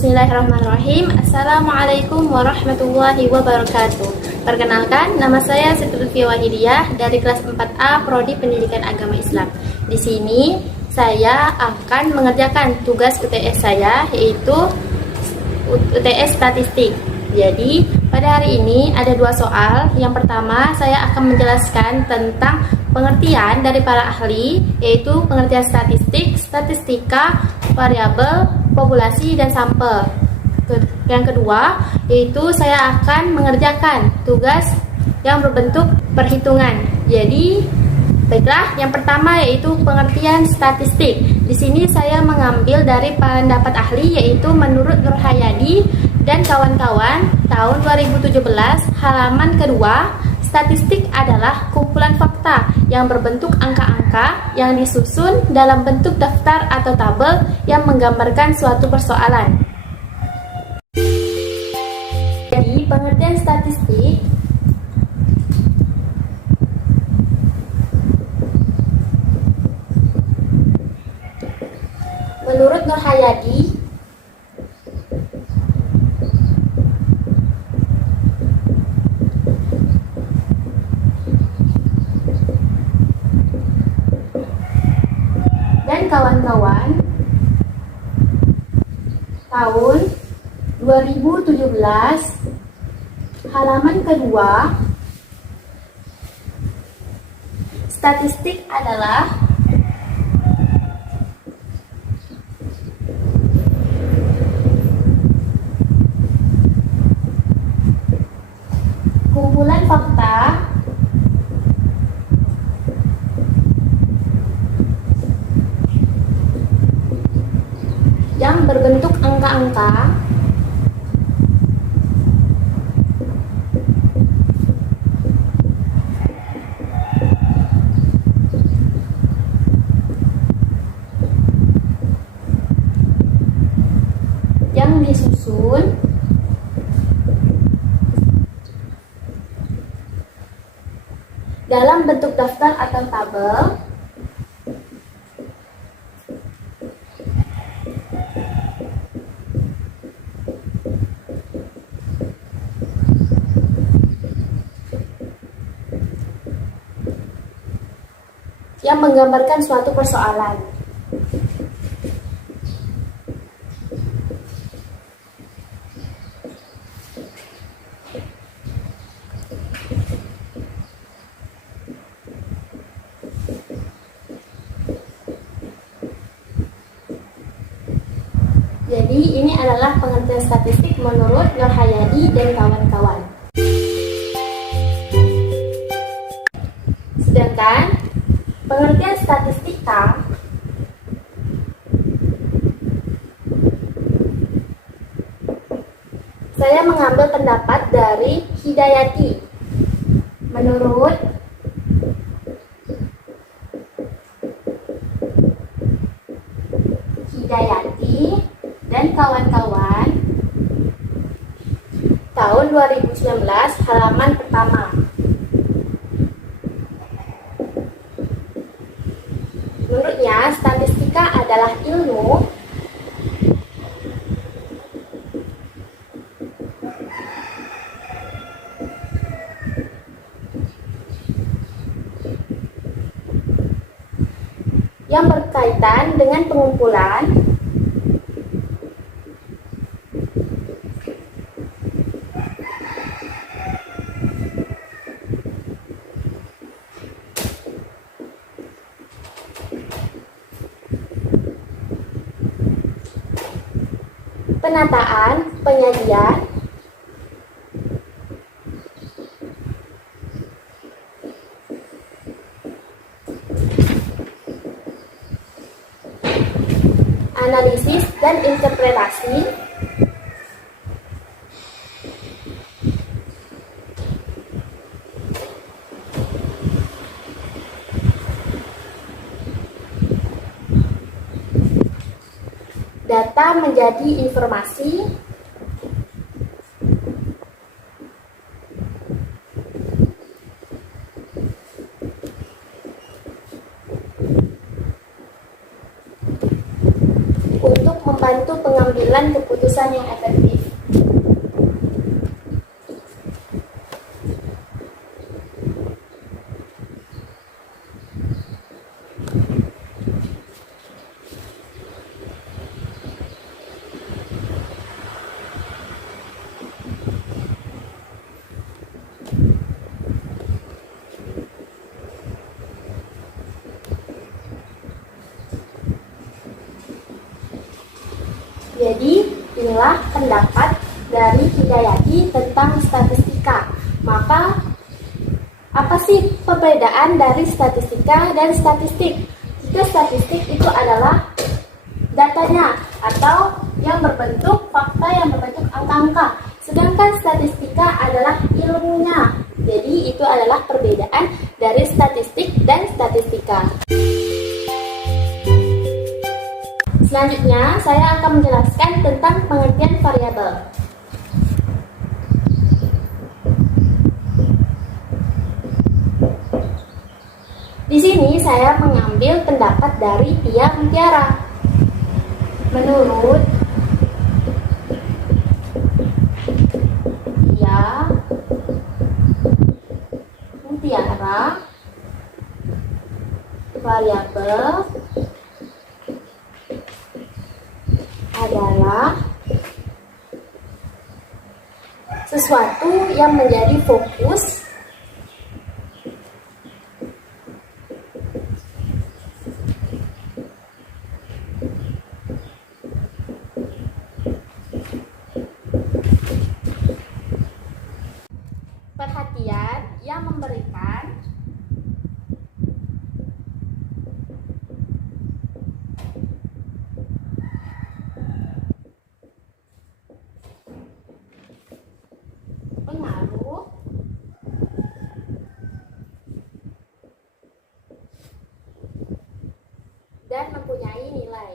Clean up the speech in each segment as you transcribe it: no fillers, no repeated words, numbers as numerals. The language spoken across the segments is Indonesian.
Bismillahirrahmanirrahim. Assalamualaikum warahmatullahi wabarakatuh. Perkenalkan, nama saya Siti Lutfi Wahidiyah dari kelas 4A Prodi Pendidikan Agama Islam. Di sini saya akan mengerjakan tugas UTS saya, yaitu UTS Statistik. Jadi, pada hari ini ada dua soal. Yang pertama, saya akan menjelaskan tentang pengertian dari para ahli, yaitu pengertian statistik, statistika, variabel, populasi, dan sampel. Yang kedua, yaitu saya akan mengerjakan tugas yang berbentuk perhitungan. Jadi, baiklah, yang pertama yaitu pengertian statistik. Di sini saya mengambil dari pendapat ahli, yaitu menurut Nurhayadi dan kawan-kawan tahun 2017, halaman kedua. Statistik adalah kumpulan fakta yang berbentuk angka-angka yang disusun dalam bentuk daftar atau tabel yang menggambarkan suatu persoalan. Jadi, pengertian statistik menurut Nurhayadi dan kawan-kawan tahun 2017, halaman kedua, statistik adalah kumpulan fakta yang berbentuk angka-angka yang disusun dalam bentuk daftar atau tabel yang menggambarkan suatu persoalan. Jadi, ini adalah pengertian statistik menurut Nurhayadi dan kawan-kawan. Sedangkan pengertian statistika saya mengambil pendapat dari Hidayati. Menurut Hidayati dan kawan-kawan tahun 2019, halaman pertama. Menurutnya, statistika adalah ilmu yang berkaitan dengan pengumpulan penataan, penyajian, analisis dan interpretasi, data menjadi informasi, untuk untuk membantu pengambilan keputusan yang efektif. Jadi, inilah pendapat dari Hidayati tentang statistika. Maka, apa sih perbedaan dari statistika dan statistik? Jika statistik itu adalah datanya atau yang berbentuk fakta yang berbentuk angka-angka. Sedangkan statistika adalah ilmunya. Jadi, itu adalah perbedaan dari statistik dan statistika. Selanjutnya, saya akan menjelaskan tentang pengertian variabel. Di sini saya mengambil pendapat dari Tia Mutiara. Menurut Tia Mutiara, variabel adalah sesuatu yang menjadi fokus perhatian yang memberikan pengaruh dan mempunyai nilai.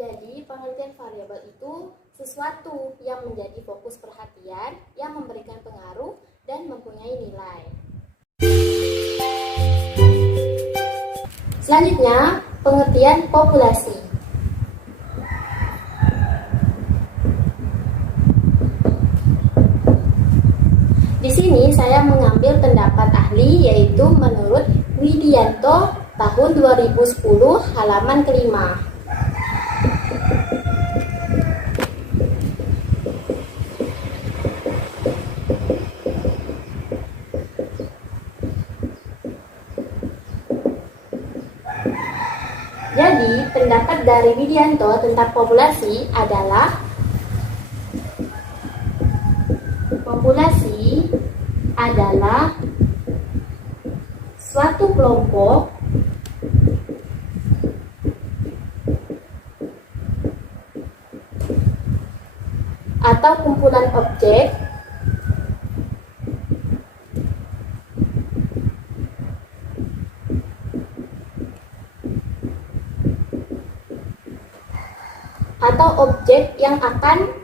Jadi, pengertian variabel itu sesuatu yang menjadi fokus perhatian, yang memberikan pengaruh dan mempunyai nilai. Selanjutnya, pengertian populasi. Di sini saya mengambil pendapat ahli, yaitu menurut Widianto tahun 2010 halaman kelima. Jadi, pendapat dari Widianto tentang populasi adalah suatu kelompok atau kumpulan objek atau objek yang akan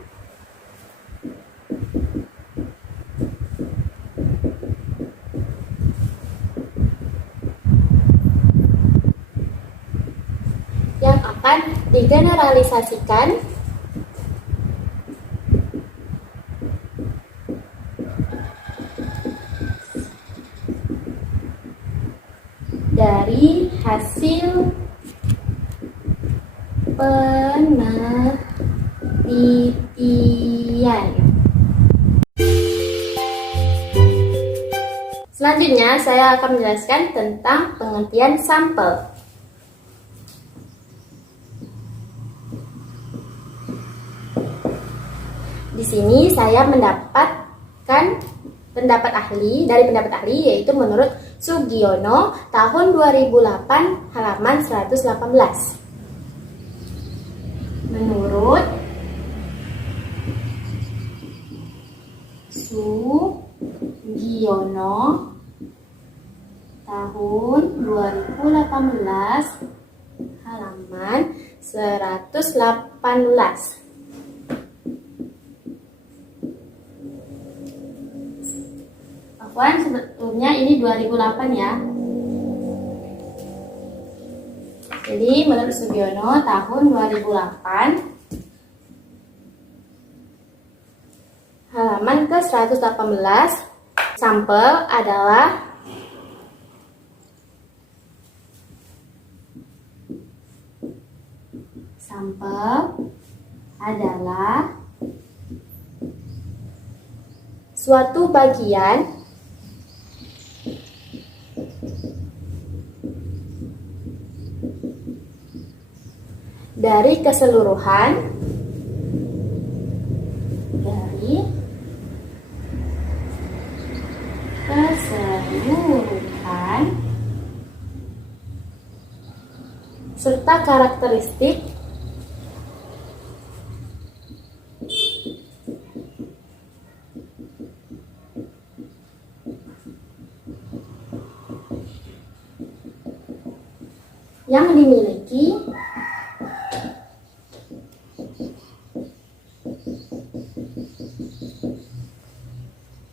digeneralisasikan dari hasil penelitian. Selanjutnya, saya akan menjelaskan tentang pengertian sampel. Di sini saya mendapatkan pendapat ahli, yaitu menurut Sugiono tahun 2008 halaman 118. Menurut Sugiono tahun 2018 halaman 118. Afwan, sebetulnya ini 2008 ya. Jadi menurut Sugiono tahun 2008, halaman ke 118, sampel adalah suatu bagian dari keseluruhan serta karakteristik yang dimiliki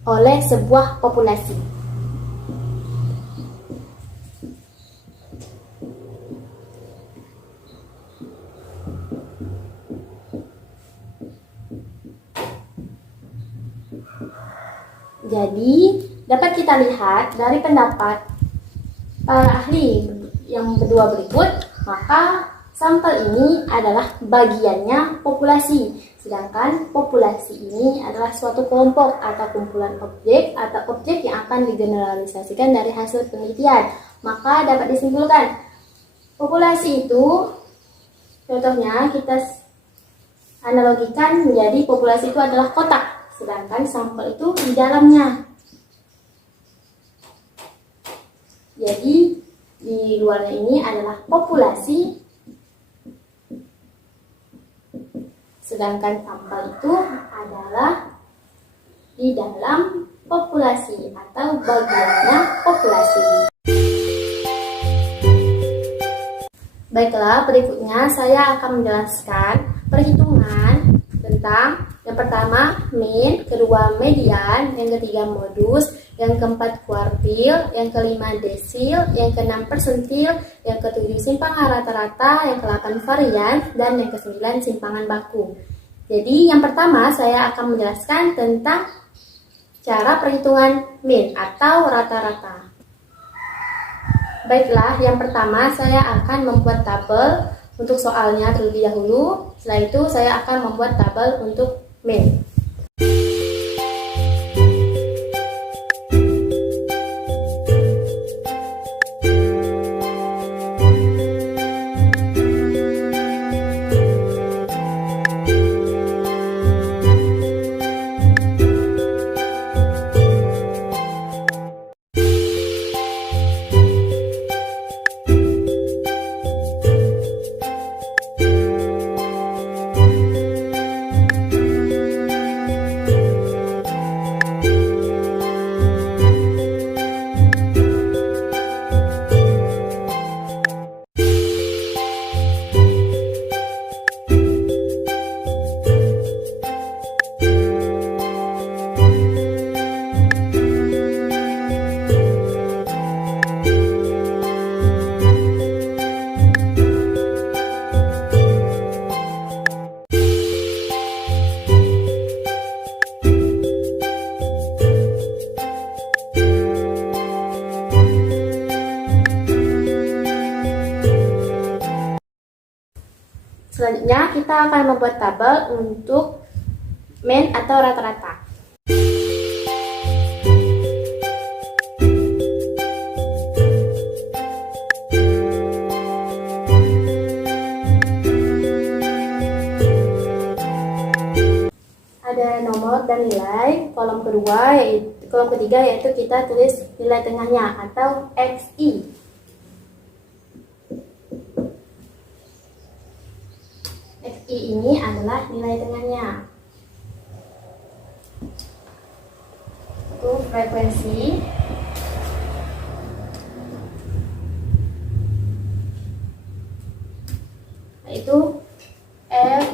oleh sebuah populasi. Jadi, dapat kita lihat dari pendapat para ahli yang kedua berikut, maka sampel ini adalah bagiannya populasi. Sedangkan populasi ini adalah suatu kelompok atau kumpulan objek atau objek yang akan digeneralisasikan dari hasil penelitian. Maka dapat disimpulkan, populasi itu, contohnya kita analogikan menjadi populasi itu adalah kotak, sedangkan sampel itu di dalamnya. Jadi di luarnya ini adalah populasi, sedangkan sampel itu adalah di dalam populasi atau bagiannya populasi. Baiklah, berikutnya saya akan menjelaskan perhitungan tentang yang pertama mean, kedua median, yang ketiga modus, yang keempat kuartil, yang kelima desil, yang keenam persentil, yang ketujuh simpangan rata-rata, yang ke-8 varian, dan yang ke-9 simpangan baku. Jadi yang pertama saya akan menjelaskan tentang cara perhitungan mean atau rata-rata. Baiklah, yang pertama saya akan membuat tabel untuk soalnya terlebih dahulu. Setelah itu saya akan membuat tabel untuk mean. Selanjutnya kita akan membuat tabel untuk mean atau rata-rata. Ada nomor dan nilai. Kolom ketiga yaitu kita tulis nilai tengahnya atau XI. XI ini adalah nilai tengahnya. Untuk frekuensi, yaitu F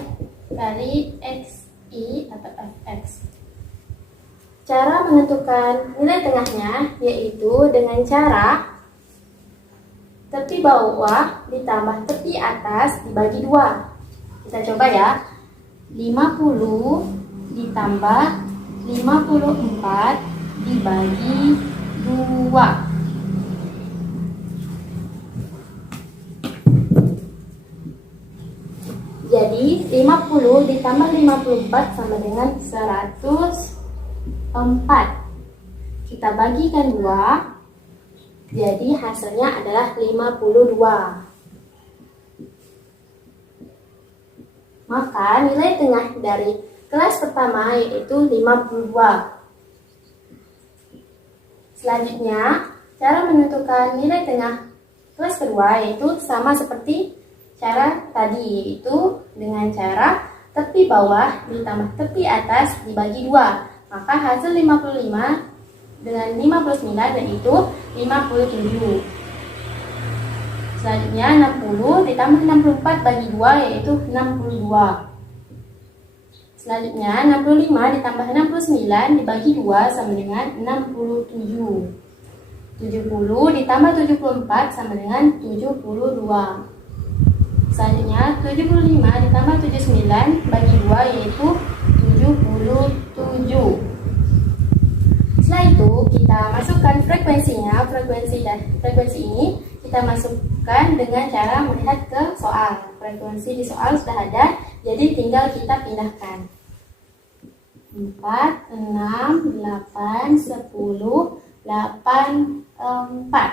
kali XI atau Fx. cara menentukan nilai tengahnya yaitu dengan cara tepi bawah ditambah tepi atas dibagi 2. Kita coba ya. 50 ditambah 54 dibagi 2. Jadi 50 ditambah 54 sama dengan 104. Kita bagikan 2. Jadi hasilnya adalah 52. Maka nilai tengah dari kelas pertama yaitu 52. Selanjutnya, cara menentukan nilai tengah kelas kedua yaitu sama seperti cara tadi, yaitu dengan cara tepi bawah ditambah tepi atas dibagi 2. Maka hasil 55 dengan 59 yaitu 57. Selanjutnya 60 ditambah 64 bagi 2 yaitu 62. Selanjutnya 65 ditambah 69 dibagi 2 sama dengan 67. 70 ditambah 74 sama dengan 72. Selanjutnya 75 ditambah 79 bagi 2 yaitu 77. Setelah itu kita masukkan frekuensinya. Frekuensi ini kita masukkan dengan cara melihat ke soal. Frekuensi di soal sudah ada, jadi tinggal kita pindahkan. 4, 6, 8, 10, 8, 4.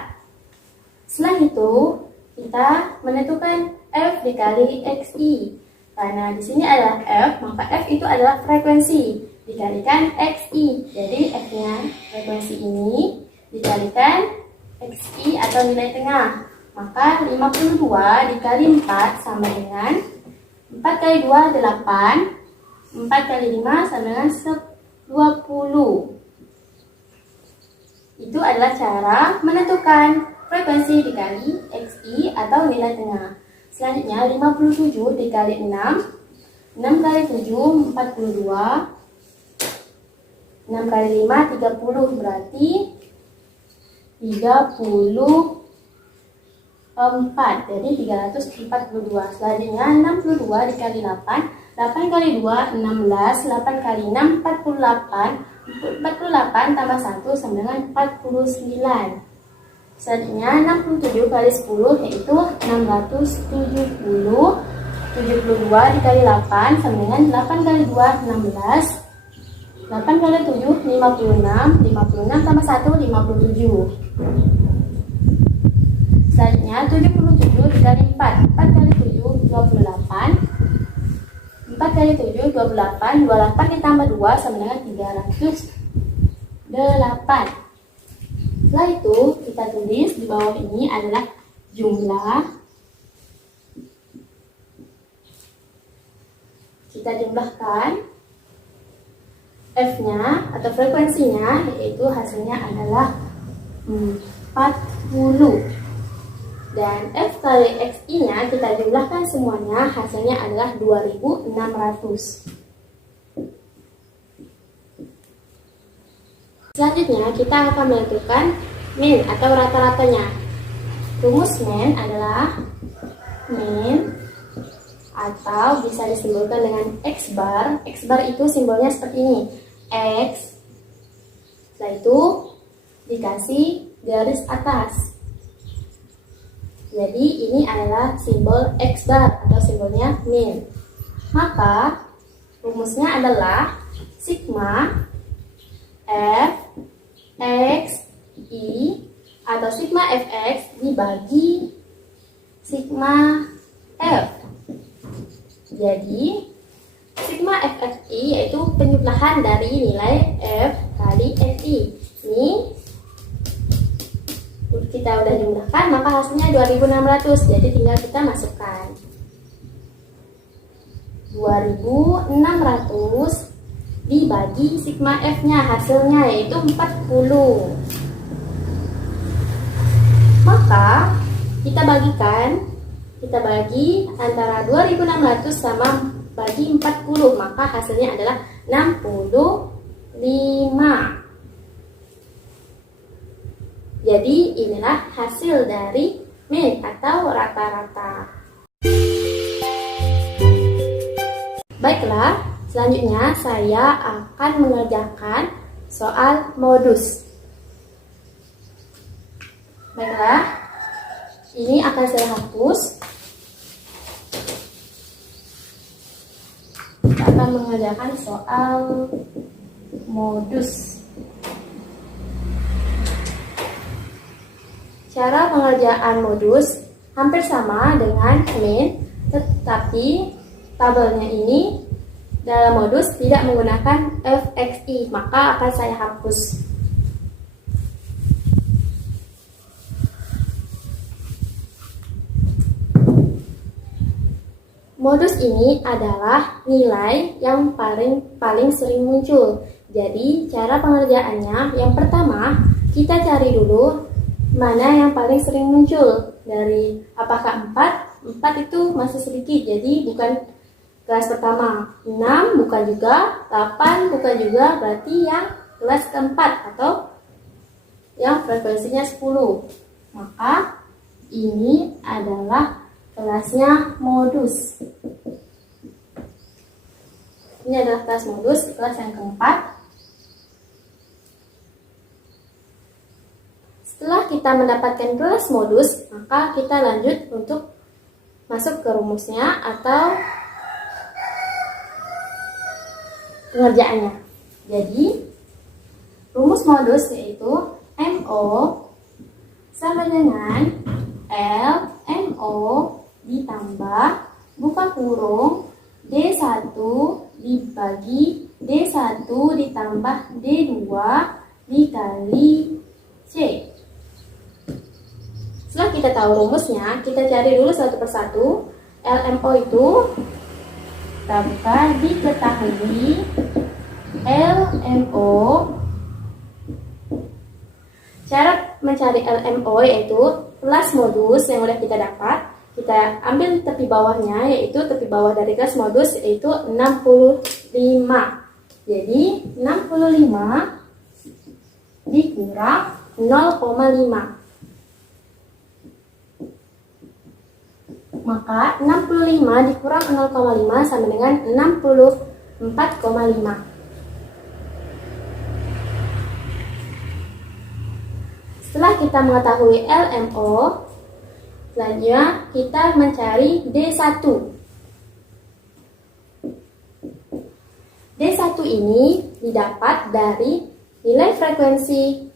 Setelah itu kita menentukan F dikali XI. Karena di sini adalah F, maka F itu adalah frekuensi dikalikan XI. Jadi F-nya frekuensi ini dikalikan XI atau nilai tengah. Maka 52 dikali 4 sama dengan 4 kali 2 8. 4 kali 5 sama dengan 20. Itu adalah cara menentukan frekuensi dikali XI atau nilai tengah. Selanjutnya 57 dikali 6. 6 kali 7 42. 6 kali 5 30 berarti 34. Jadi 342. Selanjutnya 62 dikali 8. 8 kali 2 16. 8 kali 6 48. 48 tambah 1 sama dengan 49. Selanjutnya 67 kali 10 yaitu 670. 72 dikali 8 sama dengan 8 kali 2 16. 8 kali 7 56. 56 tambah 1 57. Selanjutnya 77 dikali 4. 4 kali 7 28. 4 kali 7 28. 28 ditambah 2 sama dengan 308. Setelah itu kita tulis di bawah ini adalah jumlah. Kita jumlahkan F-nya atau frekuensinya, yaitu hasilnya adalah 40. Dan F kali XI-nya kita jumlahkan semuanya, hasilnya adalah 2600. Selanjutnya kita akan menentukan min atau rata-ratanya. Rumus min adalah min atau bisa disimbolkan dengan X bar. X bar itu simbolnya seperti ini. X, setelah itu dikasih garis atas. Jadi ini adalah simbol X bar atau simbolnya min. Maka rumusnya adalah sigma F X I atau sigma Fx dibagi sigma F. Jadi sigma FXI yaitu penjumlahan dari nilai F kali Fi. Ini kita udah jumlahkan, maka hasilnya 2600. Jadi tinggal kita masukkan 2600 dibagi sigma F-nya, hasilnya yaitu 40. Maka kita bagi antara 2600 sama bagi 40, maka hasilnya adalah 65. Jadi inilah hasil dari mean atau rata-rata. Baiklah, selanjutnya saya akan mengerjakan soal modus. Baiklah, ini akan saya hapus. Kita akan mengerjakan soal modus. Cara pengerjaan modus hampir sama dengan mean, tetapi tabelnya ini dalam modus tidak menggunakan fxi, maka akan saya hapus. Modus ini adalah nilai yang paling sering muncul. Jadi cara pengerjaannya, yang pertama kita cari dulu mana yang paling sering muncul. Dari apakah 4 itu masih sedikit, jadi bukan kelas pertama. 6 bukan juga, 8 bukan juga, berarti yang kelas keempat atau yang frekuensinya 10. Maka ini adalah kelasnya modus. Ini adalah kelas modus, kelas yang keempat. Setelah kita mendapatkan kelas modus, maka kita lanjut untuk masuk ke rumusnya atau pengerjaannya. Jadi, rumus modus yaitu MO sama dengan LMO ditambah buka kurung D1 dibagi D1 ditambah D2 dikali C. Setelah kita tahu rumusnya, kita cari dulu satu persatu. LMO itu dapat diketahui LMO. Cara mencari LMO yaitu kelas modus yang udah kita dapat. Kita ambil tepi bawahnya, yaitu tepi bawah dari kelas modus yaitu 65. Jadi 65 dikurang 0,5. Maka 65 dikurang 0,5 sama dengan 64,5. Setelah kita mengetahui LMO, selanjutnya kita mencari D1. D1 ini didapat dari nilai frekuensi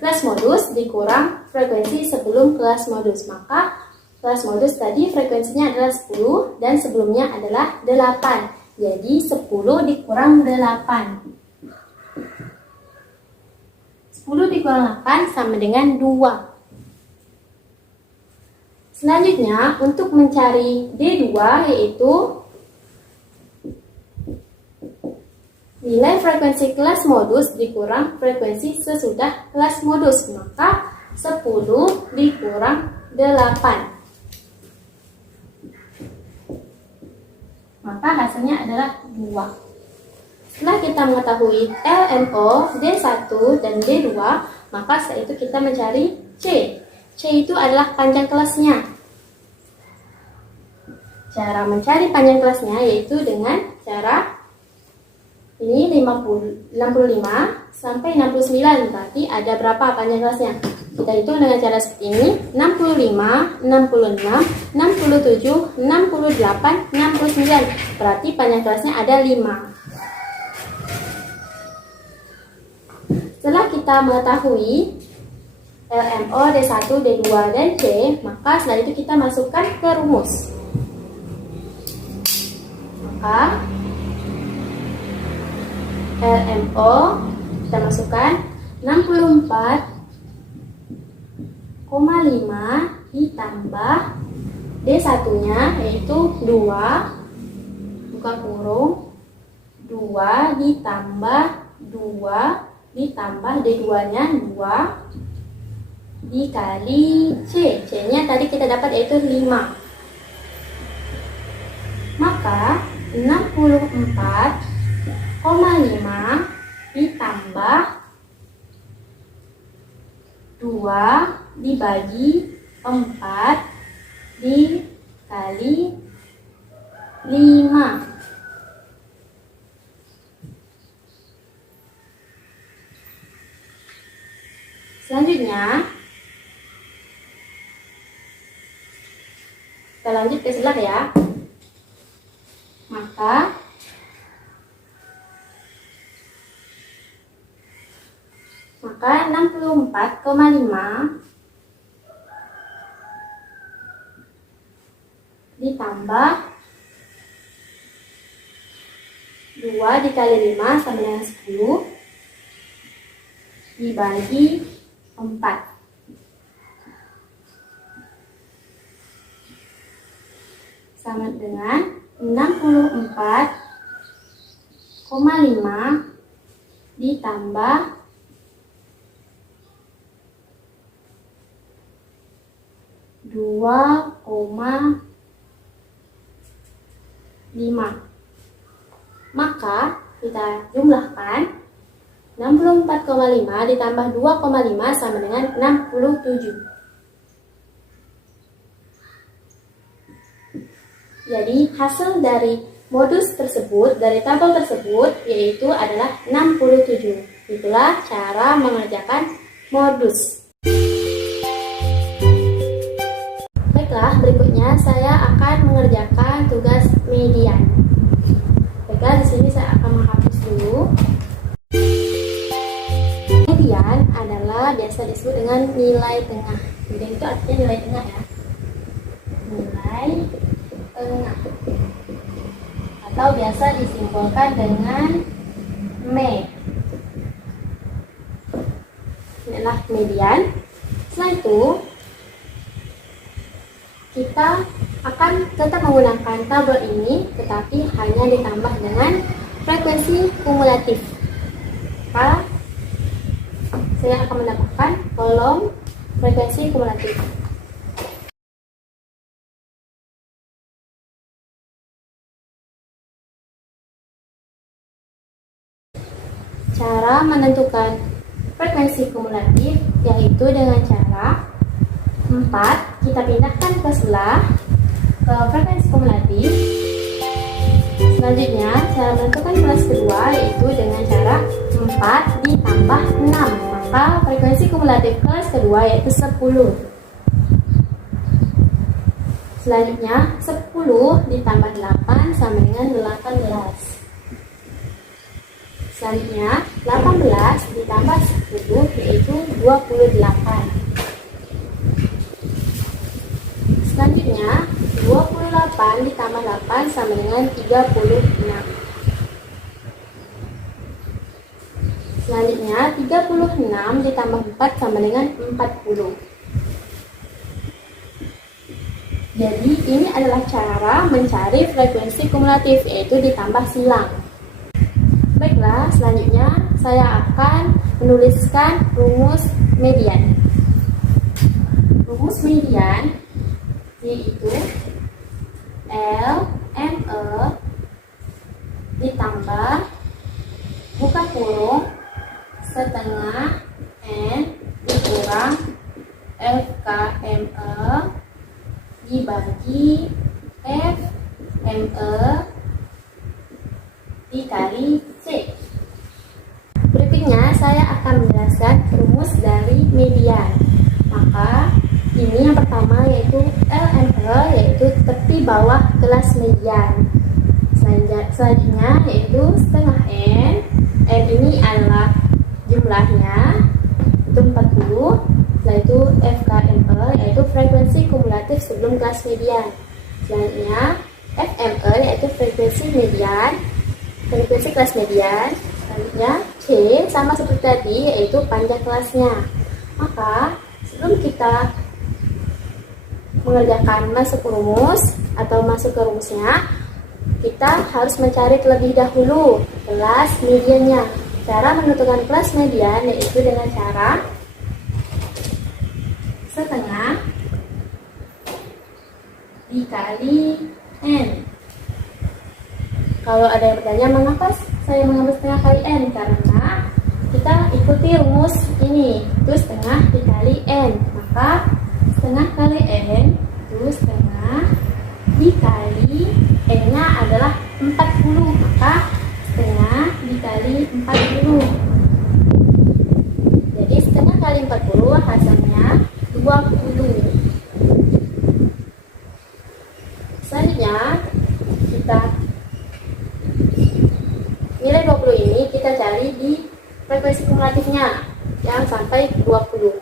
kelas modus dikurang frekuensi sebelum kelas modus. Maka kelas modus tadi frekuensinya adalah 10 dan sebelumnya adalah 8. Jadi 10 dikurang 8. 10 dikurang 8 sama dengan 2. Selanjutnya untuk mencari D2 yaitu nilai frekuensi kelas modus dikurang frekuensi sesudah kelas modus. Maka 10 dikurang 8. Maka hasilnya adalah 2. Setelah kita mengetahui LMO, D1, dan D2, maka setelah itu kita mencari C. C itu adalah panjang kelasnya. Cara mencari panjang kelasnya yaitu dengan cara ini 65 sampai 69, berarti ada berapa panjang kelasnya? Kita hitung dengan cara seperti ini, 65, 66, 67, 68, 69. Berarti panjang kelasnya ada 5. Setelah kita mengetahui LMO, D1, D2, dan C, maka setelah itu kita masukkan ke rumus. Maka LMO kita masukkan 64,5 ditambah D1-nya yaitu 2 buka kurung 2 ditambah 2 ditambah D2-nya 2 dikali C. C-nya tadi kita dapat yaitu 5. Maka 64,5 ditambah 2 dibagi 4 dikali 5. Selanjutnya, kita lanjut ke sebelah ya. Maka 64,5 ditambah 2 dikali 5 sama dengan 10 dibagi 4. Sama dengan 64,5 ditambah 2,5. Maka kita jumlahkan 64,5 ditambah 2,5 sama dengan 67. Jadi hasil dari modus tersebut, dari tabel tersebut, yaitu adalah 67. Itulah cara mengerjakan modus. Baiklah, berikutnya saya akan mengerjakan tugas median. Baiklah, di sini saya akan menghapus dulu. Median adalah biasa disebut dengan nilai tengah. Median itu artinya nilai tengah ya. Nilai tengah. Atau biasa disimbolkan dengan me. Inilah median. Setelah itu, kita akan tetap menggunakan tabel ini, tetapi hanya ditambah dengan frekuensi kumulatif. Maka saya akan mendapatkan kolom frekuensi kumulatif. Cara menentukan frekuensi kumulatif yaitu dengan cara 4 kita pindahkan ke sebelah ke frekuensi kumulatif. Selanjutnya cara menentukan kelas kedua yaitu dengan cara 4 ditambah 6. Maka frekuensi kumulatif kelas kedua yaitu 10. Selanjutnya 10 ditambah 8 sama dengan 18. Selanjutnya 18 ditambah 10 yaitu 28. Selanjutnya 28 ditambah 8 sama dengan 36. Selanjutnya 36 ditambah 4 sama dengan 40. Jadi ini adalah cara mencari frekuensi kumulatif, yaitu ditambah silang. Baiklah, selanjutnya saya akan menuliskan rumus median. Rumus median yaitu LME ditambah buka kurung setengah N dikurang FKME dibagi FME dikali C. Berikutnya saya akan menjelaskan rumus dari median. Maka ini yang pertama yaitu LME, yaitu tepi bawah kelas median. Selanjutnya yaitu setengah N. N ini adalah jumlahnya, itu 40. Setelah itu FKME, yaitu frekuensi kumulatif sebelum kelas median. Selanjutnya FME, yaitu frekuensi median, frekuensi kelas median. Selanjutnya C sama seperti tadi, yaitu panjang kelasnya. Maka sebelum kita mengerjakan masuk rumus atau masuk ke rumusnya, kita harus mencari terlebih dahulu kelas mediannya. Cara menentukan kelas median yaitu dengan cara setengah dikali N. Kalau ada yang bertanya mengapa saya mengambil setengah kali N, karena kita ikuti rumus ini, itu setengah dikali N. Maka setengah kali N itu setengah dikali N-nya adalah 40. Maka setengah dikali 40. Jadi setengah kali 40 hasilnya 20. Selanjutnya kita nilai 20 ini kita cari di frekuensi kumulatifnya yang sampai 24.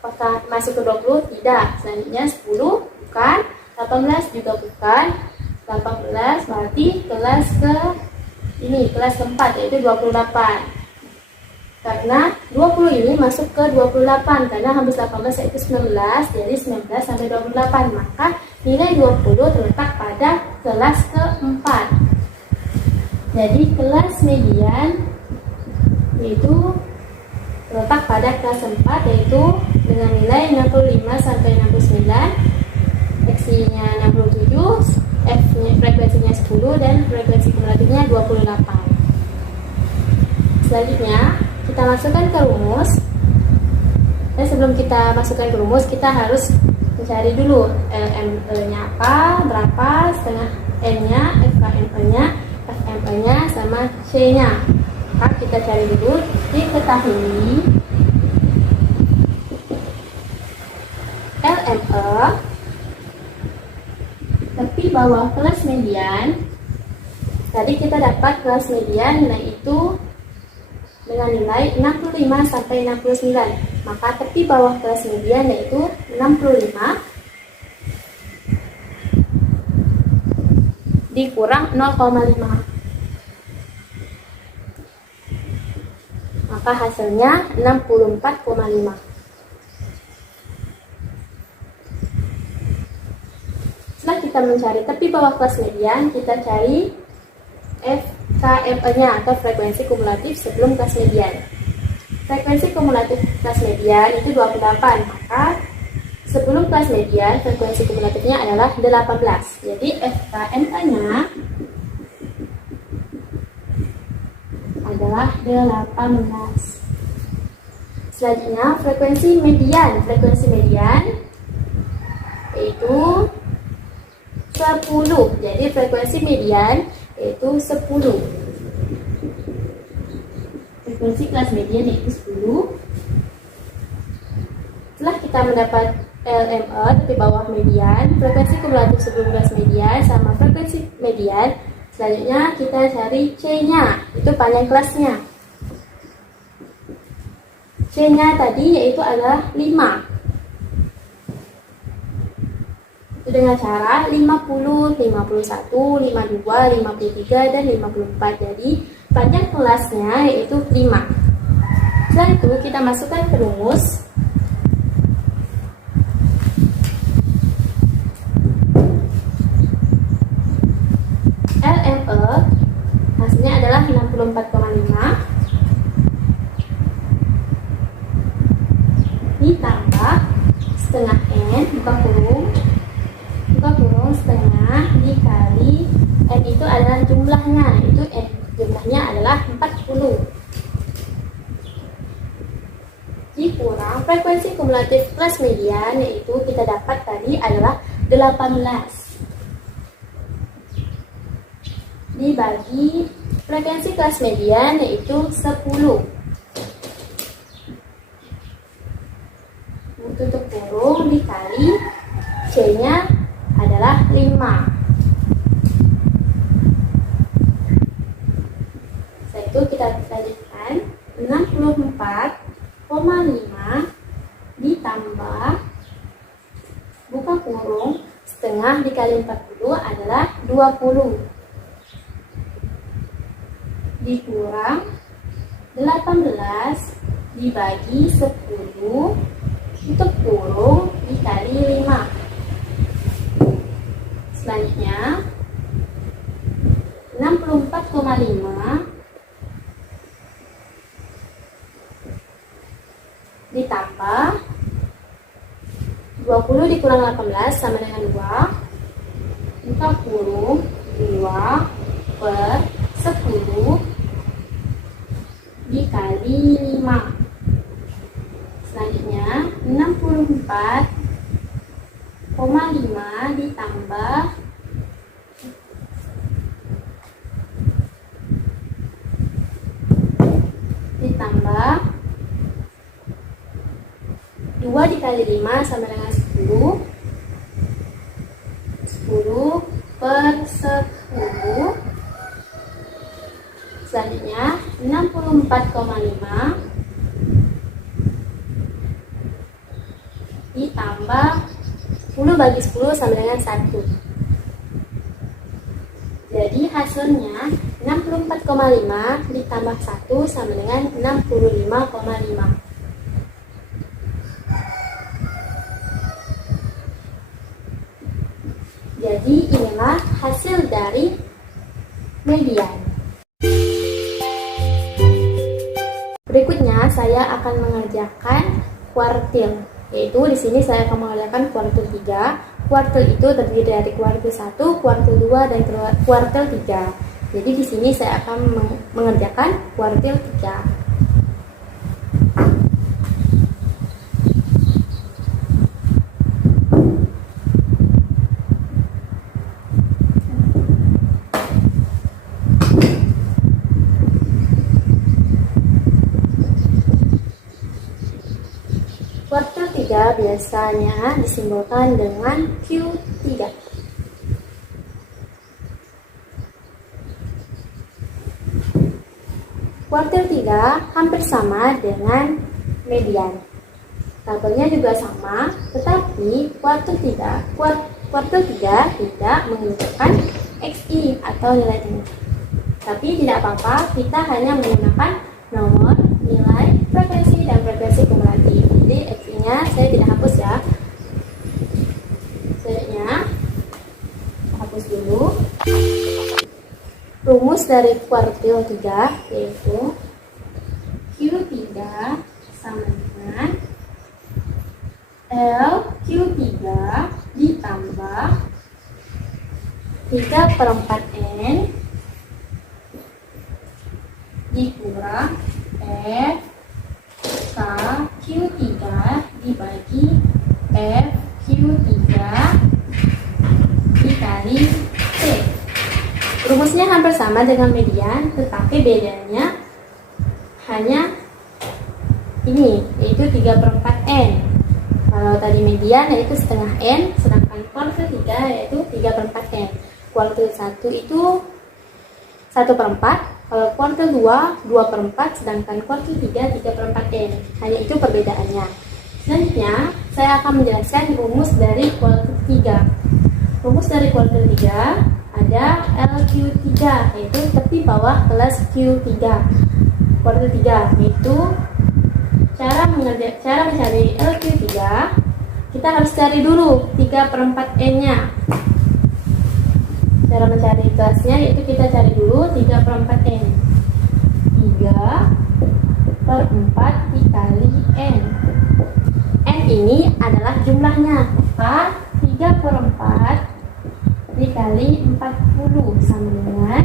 Apakah masuk ke 20? Tidak. Selanjutnya 10 bukan, 18 juga bukan. 18 berarti kelas keempat yaitu 28. Karena 20 ini masuk ke 28 karena habis 18 yaitu 19, jadi 19 sampai 28. Maka nilai 20 terletak pada kelas keempat. Jadi kelas median yaitu terletak pada kelas 4 yaitu dengan nilai 65 sampai 69, X-nya 67, F-nya frekuensinya 10 dan frekuensi kumulatifnya 28. Selanjutnya kita masukkan ke rumus. Dan sebelum kita masukkan ke rumus kita harus mencari dulu LME-nya apa, berapa, setengah N-nya, FKME-nya, FME-nya sama C-nya. Maka kita cari dulu. Diketahui LME tepi bawah kelas median. Tadi kita dapat kelas median yaitu dengan nilai 65 sampai 69. Maka tepi bawah kelas median yaitu 65 dikurang 0,5. Maka hasilnya 64,5. Setelah kita mencari tepi bawah kelas median, kita cari FKME-nya atau frekuensi kumulatif sebelum kelas median. Frekuensi kumulatif kelas median itu 28. Maka sebelum kelas median frekuensi kumulatifnya adalah 18. Jadi FKME-nya adalah 18. Selanjutnya frekuensi median. Frekuensi median yaitu 10. Jadi frekuensi median yaitu 10. Frekuensi kelas median yaitu 10. Setelah kita mendapat LME di bawah median, frekuensi kumulatif sebelum kelas median sama frekuensi median, selanjutnya kita cari C-nya, itu panjang kelasnya. C-nya tadi yaitu adalah 5. Itu dengan cara 50, 51, 52, 53, dan 54. Jadi panjang kelasnya yaitu 5. Setelah itu kita masukkan ke rumus. LME hasilnya adalah 64,5 ditambah setengah N buka kurung setengah dikali N itu adalah jumlahnya, itu N jumlahnya adalah 40 dikurang frekuensi kumulatif kelas median yaitu kita dapat tadi adalah 18 dibagi frekuensi kelas median yaitu 10. Tutup kurung dikali C-nya adalah 5. Setelah itu kita lanjutkan 64,5 ditambah buka kurung setengah dikali 40 adalah 20 dikurang 18 dibagi 10 tutup kurung dikali 5. Selanjutnya 64,5 ditambah 20 dikurang 18 sama dengan 2 buka kurung 2 per 10 dikali 5. 4,5 ditambah 2 dikali 5 sama dengan 10. 10 per 10. Selanjutnya 64,5 ditambah 10 bagi 10 sama dengan 1. Jadi hasilnya 64,5 ditambah 1 sama dengan 65,5. Jadi inilah hasil dari median. Berikutnya saya akan mengerjakan kuartil, yaitu di sini saya akan mengerjakan kuartil 3. Kuartil itu terdiri dari kuartil 1, kuartil 2, dan kuartil 3. Jadi di sini saya akan mengerjakan kuartil 3. Kuartil 3 biasanya disimbolkan dengan Q3. Kuartil 3 hampir sama dengan median. Tabelnya juga sama, tetapi kuartil 3 tidak menunjukkan XI atau nilai tinggi. Tapi tidak apa-apa, kita hanya menggunakan nomor, nilai, frekuensi, dan frekuensi kumulatif. Jadi XI-nya saya tidak hapus ya. Selanjutnya hapus dulu. Rumus dari kuartil 3 yaitu Q3 sama dengan LQ3 ditambah 3/4N dikurang FK-Q3 dibagi FQ3 dikali T. Rumusnya hampir sama dengan median, tetapi bedanya hanya ini, yaitu 3/4N. Kalau tadi median yaitu setengah N, sedangkan kuartil 3 yaitu 3/4N. Kuartil 1 itu 1/4, kalau kuartil 2, 2/4, sedangkan kuartil 3, 3/4N. Hanya itu perbedaannya. Selanjutnya, saya akan menjelaskan rumus dari kuartil 3. Rumus dari kuartil 3 ada LQ3, yaitu tepi bawah kelas Q3. Kuartil 3 yaitu cara mencari LQ3, kita harus cari dulu 3/4N-nya. Cara mencari kelasnya yaitu kita cari dulu 3/4N. 3/4 dikali N. N ini adalah jumlahnya, maka 3/4 dikali 40 sama dengan,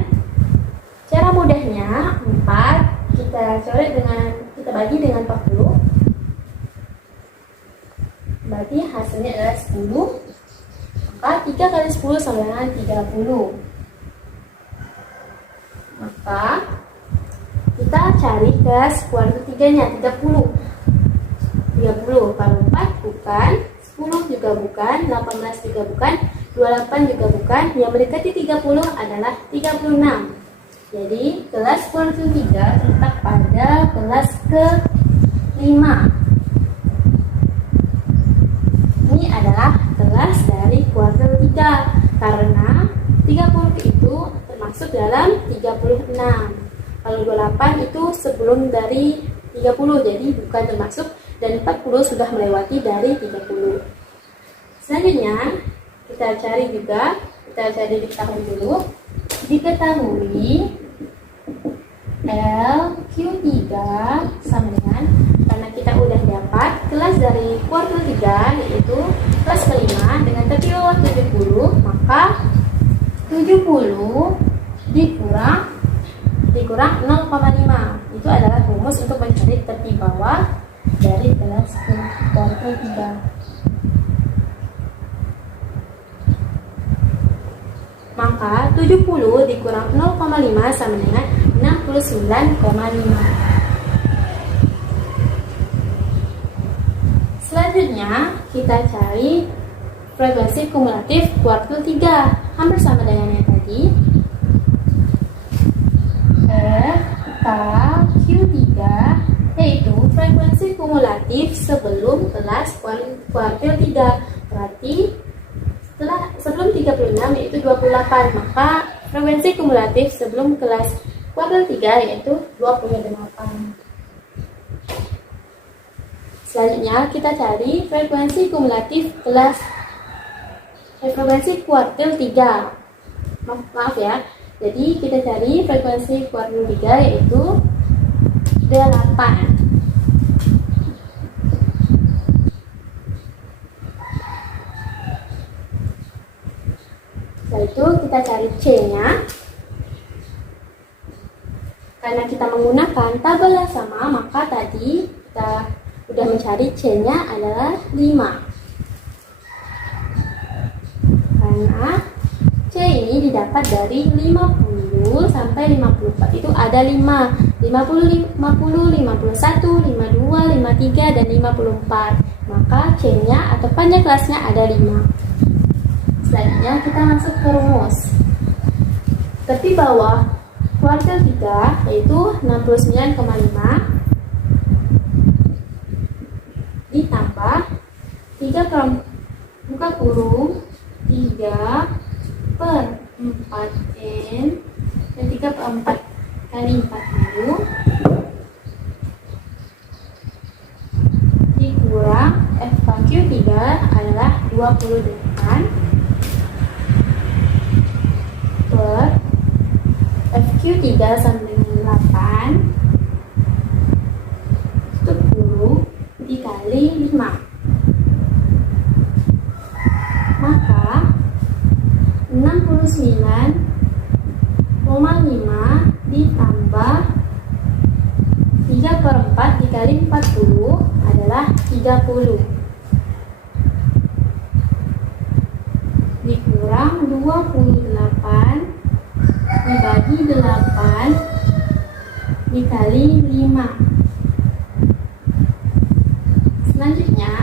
cara mudahnya 4 kita bagi dengan 40, berarti hasilnya adalah 10. Maka 3 kali 10 sama dengan 30. Maka kita cari kelas kuartil 3-nya, 30. 30 kalau 4 bukan, 10 juga bukan, 18 juga bukan, 28 juga bukan, yang mendekati 30 adalah 36. Jadi kelas kuartil 3 terletak pada kelas ke-5. Ini adalah kelas dari kuartil 3 karena 30 itu termasuk dalam 36. Kalau 28 itu sebelum dari 30, jadi bukan termasuk, dan 40 sudah melewati dari 30. Selanjutnya kita cari diketahui dulu. Diketahui LQ3 sama dengan, karena kita udah dapat kelas dari kuartil 3 yaitu kelas ke-5 dengan tepi bawah 70, maka 70 dikurang 0,5. Itu adalah rumus untuk mencari tepi bawah dari kelas kuartil 3. 70 dikurang 0,5 sama dengan 69,5. Selanjutnya kita cari frekuensi kumulatif kuartil 3, hampir sama dengan yang tadi. Q3 yaitu frekuensi kumulatif sebelum kelas kuartil 3. Berarti sebelum 36 yaitu 28, maka frekuensi kumulatif sebelum kelas kuartil 3 yaitu 28. Selanjutnya kita cari frekuensi kumulatif frekuensi kuartil 3. Maaf ya. Jadi kita cari frekuensi kuartil 3 yaitu 8. Setelah itu kita cari C-nya. Karena kita menggunakan tabel yang sama, maka tadi kita sudah mencari C-nya adalah 5. Karena C ini didapat dari 50 sampai 54. Itu ada 5. 50, 50, 51, 52, 53, dan 54. Maka C-nya atau panjang kelasnya ada 5. Selanjutnya kita masuk ke rumus. Tepi bawah kuartil 3 yaitu 69,5 ditambah 3 buka kurung 3 per 4N dan 3 per 4 kali 40 dikurang FQ3 adalah 28 per FQ3 sama dengan 8 tutup kurung dikali 5, maka 69,5 ditambah 3 per 4 dikali 40 adalah 30 dikurang 28 dibagi 8 dikali 5. Selanjutnya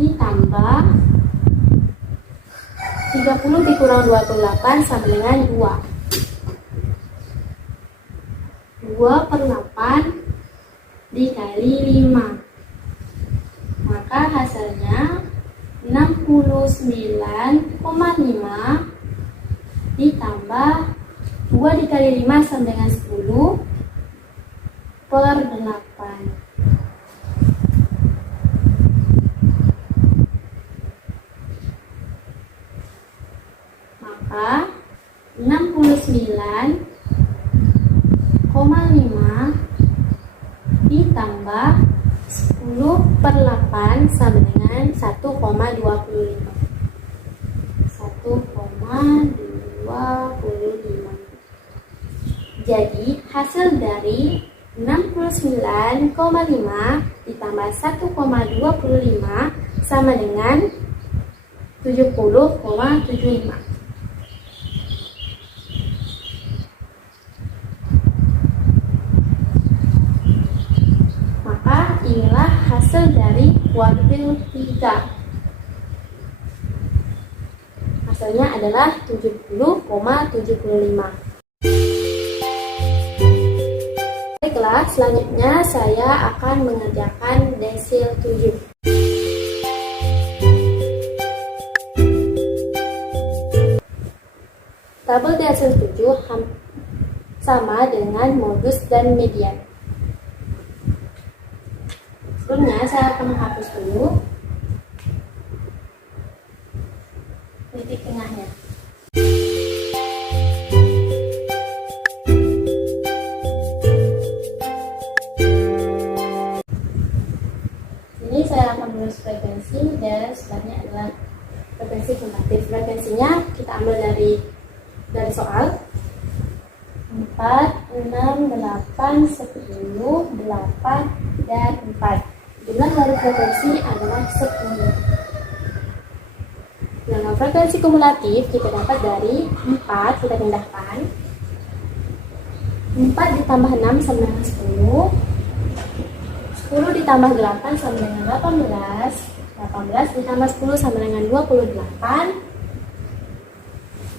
ditambah 30 dikurang 28 sama dengan 2 per 8 dikali 5, maka hasilnya 69,5 ditambah 2 dikali 5 sama dengan 10 per 8. Maka 69,5 ditambah 10 per 8 sama dengan 1,25. 1,25. Jadi hasil dari 69,5 ditambah 1,25 sama dengan 70,75. Maka inilah hasil dari kuartil 3. Hasilnya adalah 70,75. Baiklah, selanjutnya saya akan mengerjakan desil 7. Tabel desil 7 sama dengan modus dan median. Sebelumnya saya akan menghapus dulu titik tengahnya. Ini saya akan menulis frekuensi dan selanjutnya adalah frekuensi kumulatif. Frekuensinya kita ambil dari soal 4 6, 8, 10, 8, dan 4. Jumlah dari frekuensi adalah 10. Nah, frekuensi kumulatif kita dapat dari 4, kita pindahkan. 4 ditambah 6 sama dengan 10. 10 ditambah 8 sama dengan 18. 18 ditambah 10 sama dengan 28.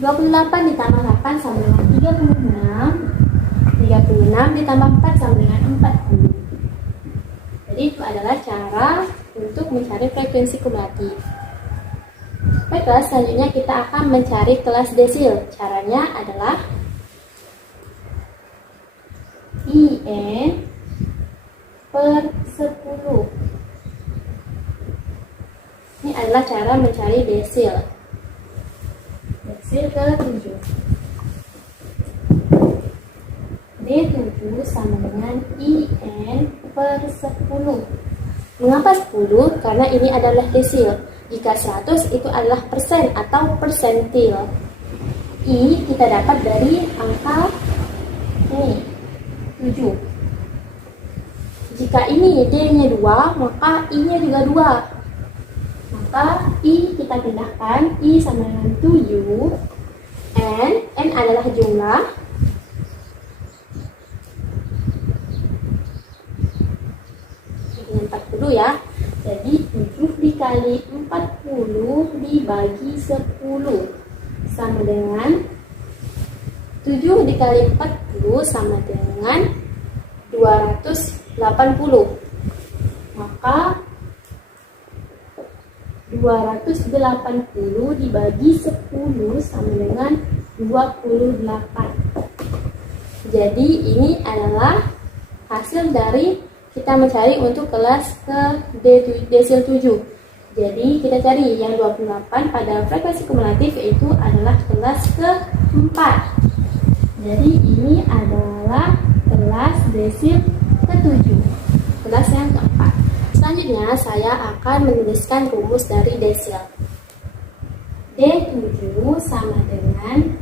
28 ditambah 8 sama dengan 36. 36 ditambah 4 sama dengan 40. Jadi itu adalah cara untuk mencari frekuensi kumulatif. Baiklah, selanjutnya kita akan mencari kelas desil. Caranya adalah IN per 10. Ini adalah cara mencari desil. Desil ke-7. D7 sama dengan IN per 10. Mengapa 10? Karena ini adalah desil. Jika 100 itu adalah persen atau persentil. I kita dapat dari angka ini, 7. Jika ini D-nya 2, maka I-nya juga 2. Maka I kita pindahkan, I sama dengan 7. N adalah jumlah. Dengan 40 ya. Jadi 7 dikali 40 dibagi 10 sama dengan 7 dikali 40 sama dengan 280. Maka 280 dibagi 10 sama dengan 28. Jadi ini adalah hasil dari kita mencari untuk kelas ke desil 7. Jadi kita cari yang 28 pada frekuensi kumulatif, yaitu adalah kelas ke-4. Jadi ini adalah kelas desil ke-7, kelas yang keempat. Selanjutnya saya akan menuliskan rumus dari desil. D7 sama dengan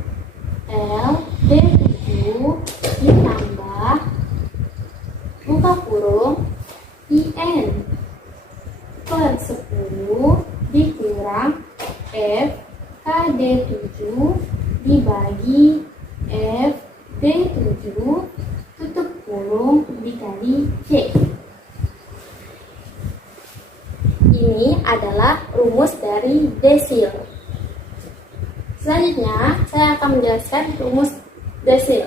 L D7 ditambah buka kurung IN per 10 dikurang F KD7 dibagi F D7 tutup kurung dikali C. Ini adalah rumus dari desil. Selanjutnya saya akan menjelaskan rumus desil.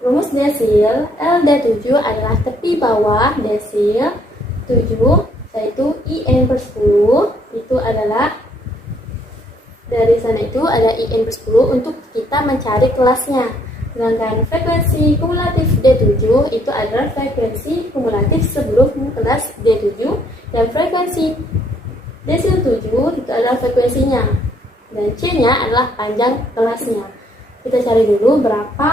Rumus desil LD7 adalah tepi bawah desil 7, yaitu IN per 10. Itu adalah dari sana itu ada IN per 10 untuk kita mencari kelasnya. Sedangkan frekuensi kumulatif D7 itu adalah frekuensi kumulatif sebelum kelas D7, dan frekuensi desil 7 itu adalah frekuensinya, dan C-nya adalah panjang kelasnya. Kita cari dulu berapa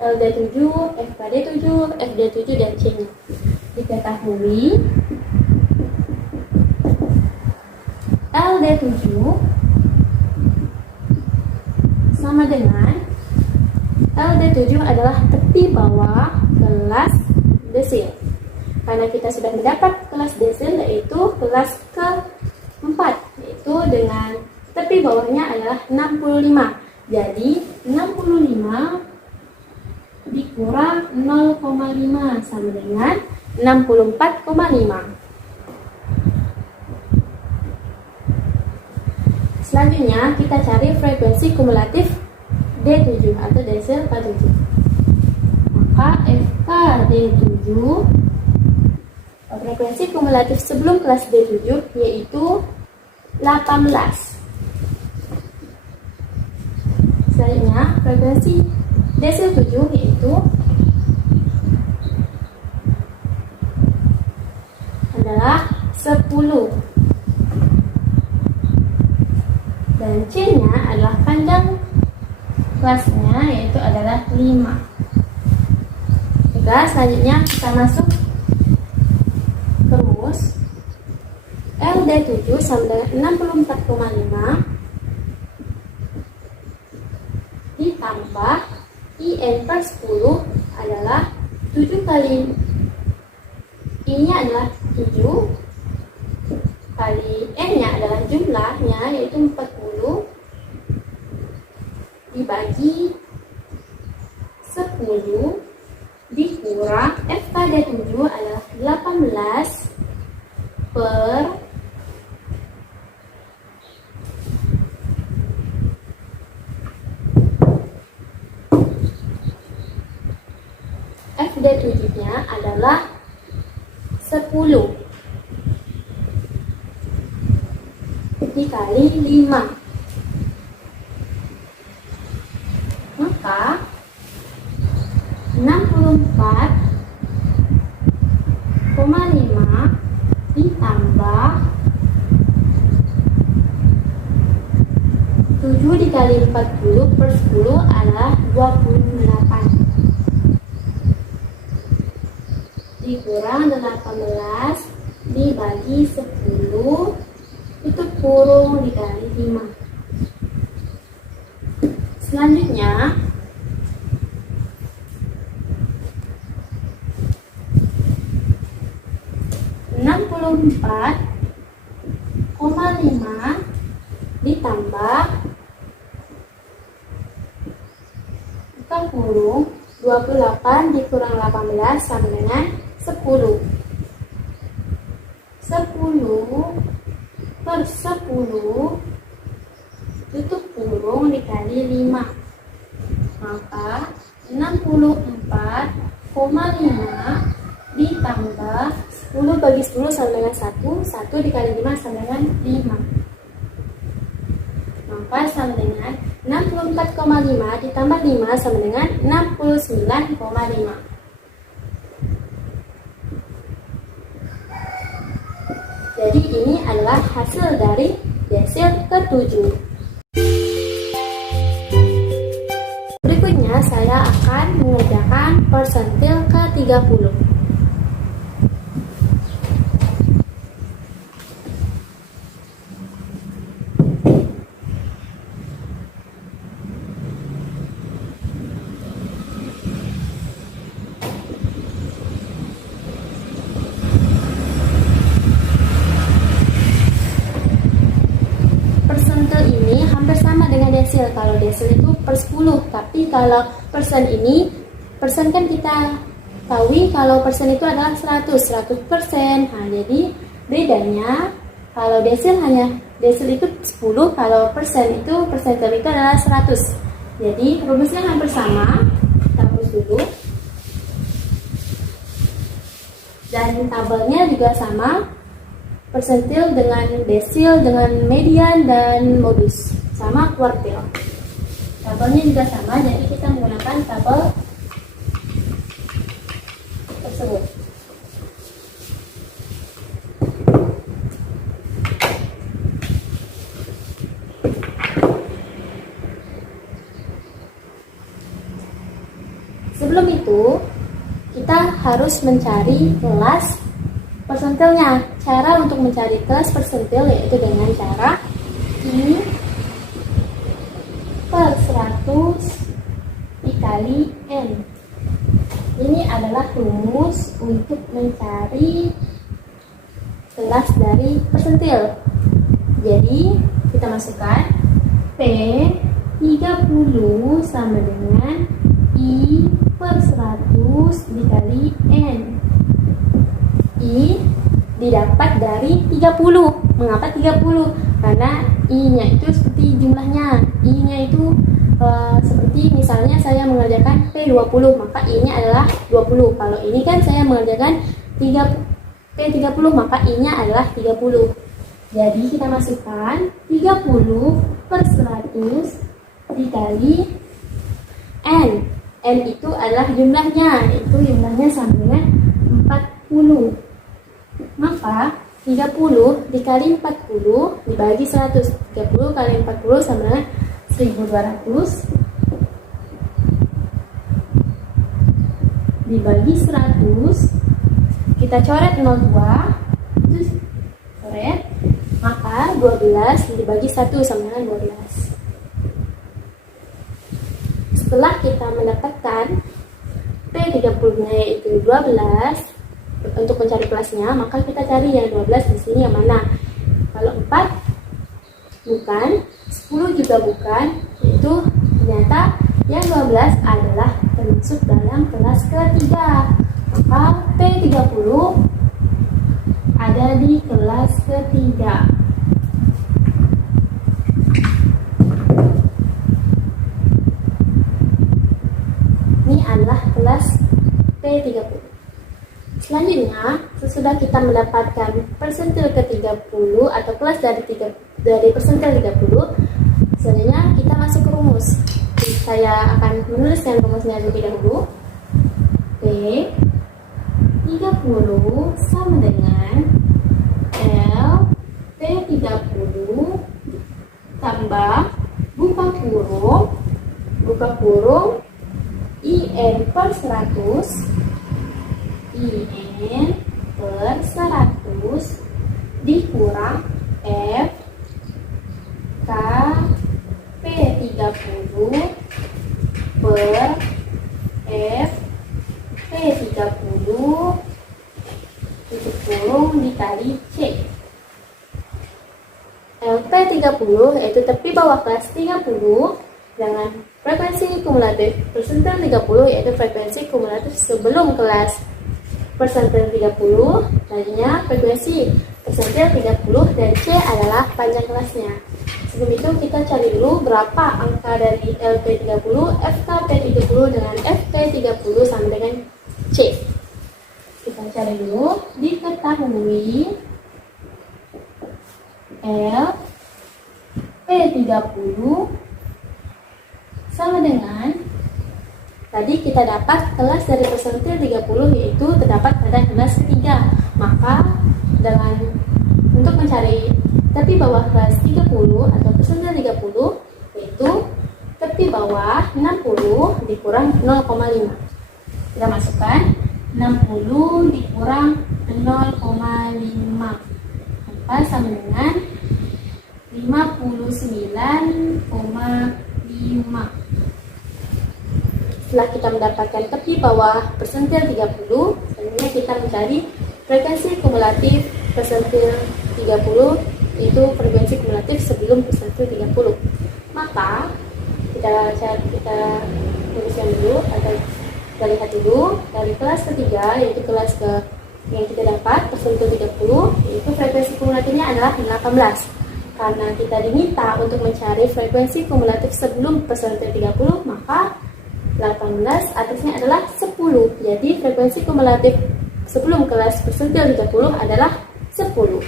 LD7, FKD7, FD7, dan C-nya. Diketahui LD7 sama dengan LD7 adalah tepi bawah kelas desil. Karena kita sudah mendapat kelas desil, yaitu kelas ke-4, yaitu dengan tepi bawahnya adalah 65. Jadi 65 dikurang 0,5 sama dengan 64,5. Selanjutnya kita cari frekuensi kumulatif D7 atau desil K7. Maka FKD7 frekuensi kumulatif sebelum kelas D7 yaitu 18. Selanjutnya frekuensi desil 7 yaitu adalah 10. Dan C-nya adalah panjang kelasnya, yaitu adalah 5. Oke, selanjutnya kita masuk ke rumus LD7 sama dengan 64,5 ditambah IN per 10 adalah 7 kali I-nya adalah 7 kali N-nya adalah jumlahnya yaitu 40 dibagi 10 dikurang F pada 7 adalah 18 per F dari 7-nya adalah 10 dikali 5, maka 64,5 ditambah 7 dikali 40 per 10 adalah 28 dikurang 18 dibagi 10 itu kurung dikali 5. Selanjutnya 64,5 ditambah buka kurung 28 dikurang 18 sama dengan 10 per 10 tutup kurung dikali 5, maka 64,5 ditambah 10 bagi 10 sama dengan 1 dikali 5 sama dengan 5, maka sama dengan 64,5 ditambah 5 sama dengan 69,5. Jadi ini adalah hasil dari desil ke-7. Berikutnya saya akan mengerjakan persentil ke-30. Ini hampir sama dengan desil. Kalau desil itu per 10, tapi kalau persen ini, persen kan kita tahu kalau persen itu adalah 100%. Nah, jadi bedanya kalau desil itu 10, kalau persen itu persentil itu adalah 100. Jadi rumusnya hampir sama. Kita hapus dulu. Dan tabelnya juga sama. Persentil dengan desil, dengan median dan modus, sama kuartil. Tabelnya juga sama, jadi kita menggunakan tabel tersebut. Sebelum itu, kita harus mencari kelas persentilnya. Cara untuk mencari kelas persentil yaitu dengan cara I per 100 dikali N. Ini adalah rumus untuk mencari kelas dari persentil. Jadi kita masukkan P 30 sama dengan I per 100 dikali N. I didapat dari 30. Mengapa 30? Karena I-nya itu seperti jumlahnya. I-nya itu seperti misalnya saya mengerjakan P20, maka I-nya adalah 20. Kalau ini kan saya mengerjakan P30, maka I-nya adalah 30. Jadi kita masukkan 30 per 100 dikali N. N itu adalah jumlahnya. Itu jumlahnya sama dengan 40. Maka 30 dikali 40 dibagi 100. 30 kali 40 sama dengan 1200 dibagi 100. Kita coret 02. Terus coret. Maka 12 dibagi 1 sama dengan 12. Setelah kita mendapatkan P30-nya yaitu 12. Untuk mencari kelasnya, maka kita cari yang 12 di sini yang mana. Kalau 4 bukan, 10 juga bukan, itu ternyata yang 12 adalah termasuk dalam kelas ketiga. Maka P30 ada di kelas ketiga. Ini adalah kelas P30. Selanjutnya, sesudah kita mendapatkan persentil ke-30 atau kelas dari persentil 30, selanjutnya kita masuk ke rumus. Jadi, saya akan menuliskan rumusnya terlebih dahulu. P30 sama dengan L P30 tambah buka kurung IN per 100 IN per 100 dikurang F K P30 per F P30 tutup kurung dikali C. LP30 yaitu tepi bawah kelas 30 dengan frekuensi kumulatif persentil 30 yaitu frekuensi kumulatif sebelum kelas persentil 30. Selanjutnya frekuensi persentil 30 dan C adalah panjang kelasnya. Sebelum itu kita cari dulu berapa angka dari LP30, FKP30 dengan FP30 sama dengan C. Kita cari dulu. Diketahui LP30 sama dengan, tadi kita dapat kelas dari persentil 30 yaitu terdapat pada kelas ketiga. Maka untuk mencari tepi bawah kelas 30 atau persentil 30 yaitu tepi bawah 60 dikurang 0,5. Kita masukkan 60 dikurang 0,5 maka sama dengan 59,5. Setelah kita mendapatkan tepi bawah persentil 30, selanjutnya kita mencari frekuensi kumulatif persentil 30, yaitu frekuensi kumulatif sebelum persentil 30. Maka kita tuliskan dulu atau kita lihat dulu dari kelas ketiga, yaitu kelas yang kita dapat persentil 30, yaitu frekuensi kumulatifnya adalah 18. Karena kita diminta untuk mencari frekuensi kumulatif sebelum persentil 30, maka 18 atasnya adalah 10. Jadi frekuensi kumulatif sebelum kelas persentil 30 adalah 10.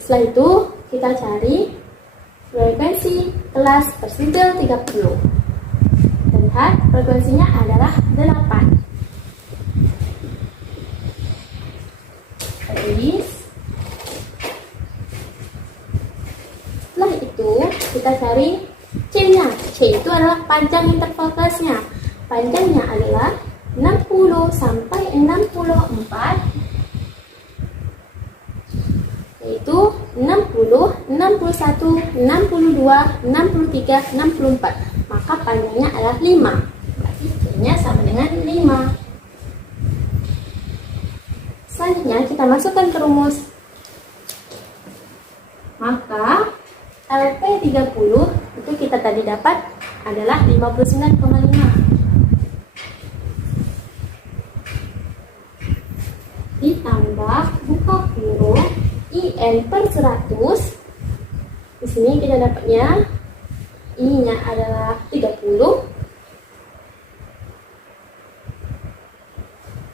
Setelah itu kita cari frekuensi kelas persentil 30. Kita lihat frekuensinya adalah 8. Setelah itu kita cari C-nya. C itu adalah panjang interval kelasnya. Panjangnya adalah 60 sampai 64, yaitu 60, 61, 62, 63, 64. Maka panjangnya adalah 5. Berarti C-nya sama dengan 5. Selanjutnya kita masukkan ke rumus. Maka LP30 itu kita tadi dapat adalah 59,5. Ditambah buka kurung IN per 100. Di sini kita dapatnya I-nya adalah 30.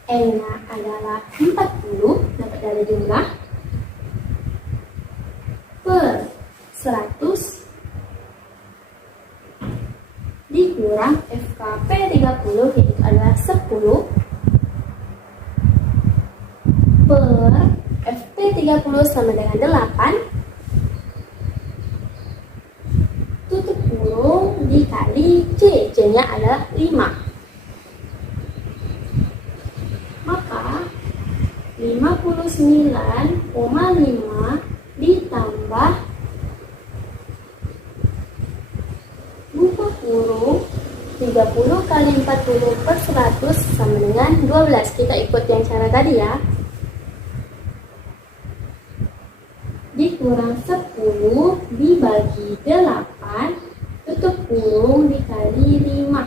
N-nya adalah 40, dapat dari jumlah, per 100 dikurang FKP30 itu adalah 10 per FP30 sama dengan 8 tutup kurung dikali C. C-nya adalah 5. Maka 59,5 ditambah buka kurung 30 kali 40 per 100 sama dengan 12. Kita ikut yang cara tadi ya. Dikurang 10 dibagi 8, tutup kurung dikali 5.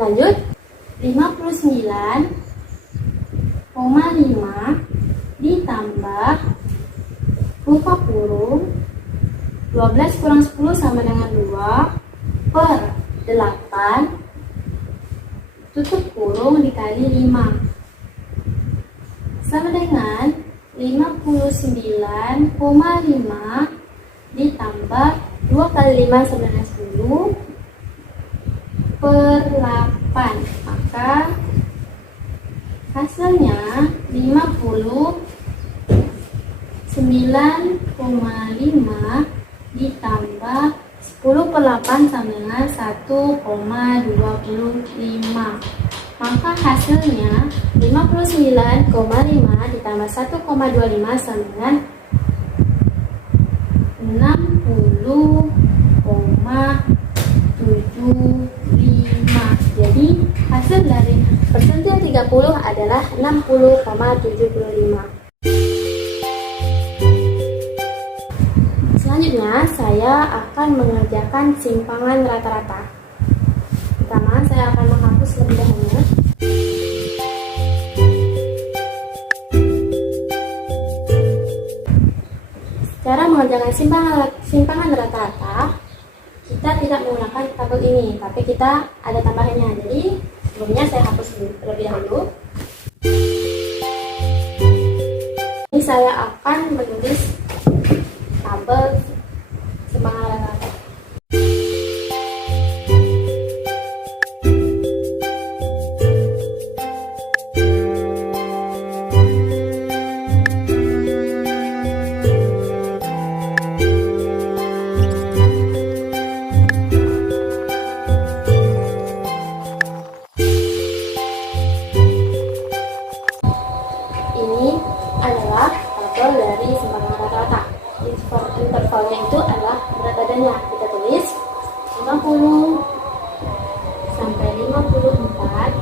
Lanjut, 59,5 ditambah buka kurung 12 kurang 10 sama dengan 2 per 8, tutup kurung dikali 5 sama dengan 59,5 ditambah 2 kali 5 sama dengan 10 per 8. Maka hasilnya 59,5 ditambah 10 per 8 sama dengan 1,25. Maka hasilnya 59,5 ditambah 1,25 sama dengan 60,75. Jadi hasil dari persentil 30 adalah 60,75. Selanjutnya, saya akan mengerjakan simpangan rata-rata. Pertama, saya akan menghapus lebih dahulu. Cara mengerjakan simpangan rata-rata, kita tidak menggunakan tabel ini, tapi kita ada tambahannya. Jadi, sebelumnya saya hapus terlebih dahulu. Ini saya akan menulis tabel simpangan rata-rata. Ini adalah tabel dari simpangan rata-rata. Intervalnya itu adalah berat badannya. Kita tulis 50 sampai 54,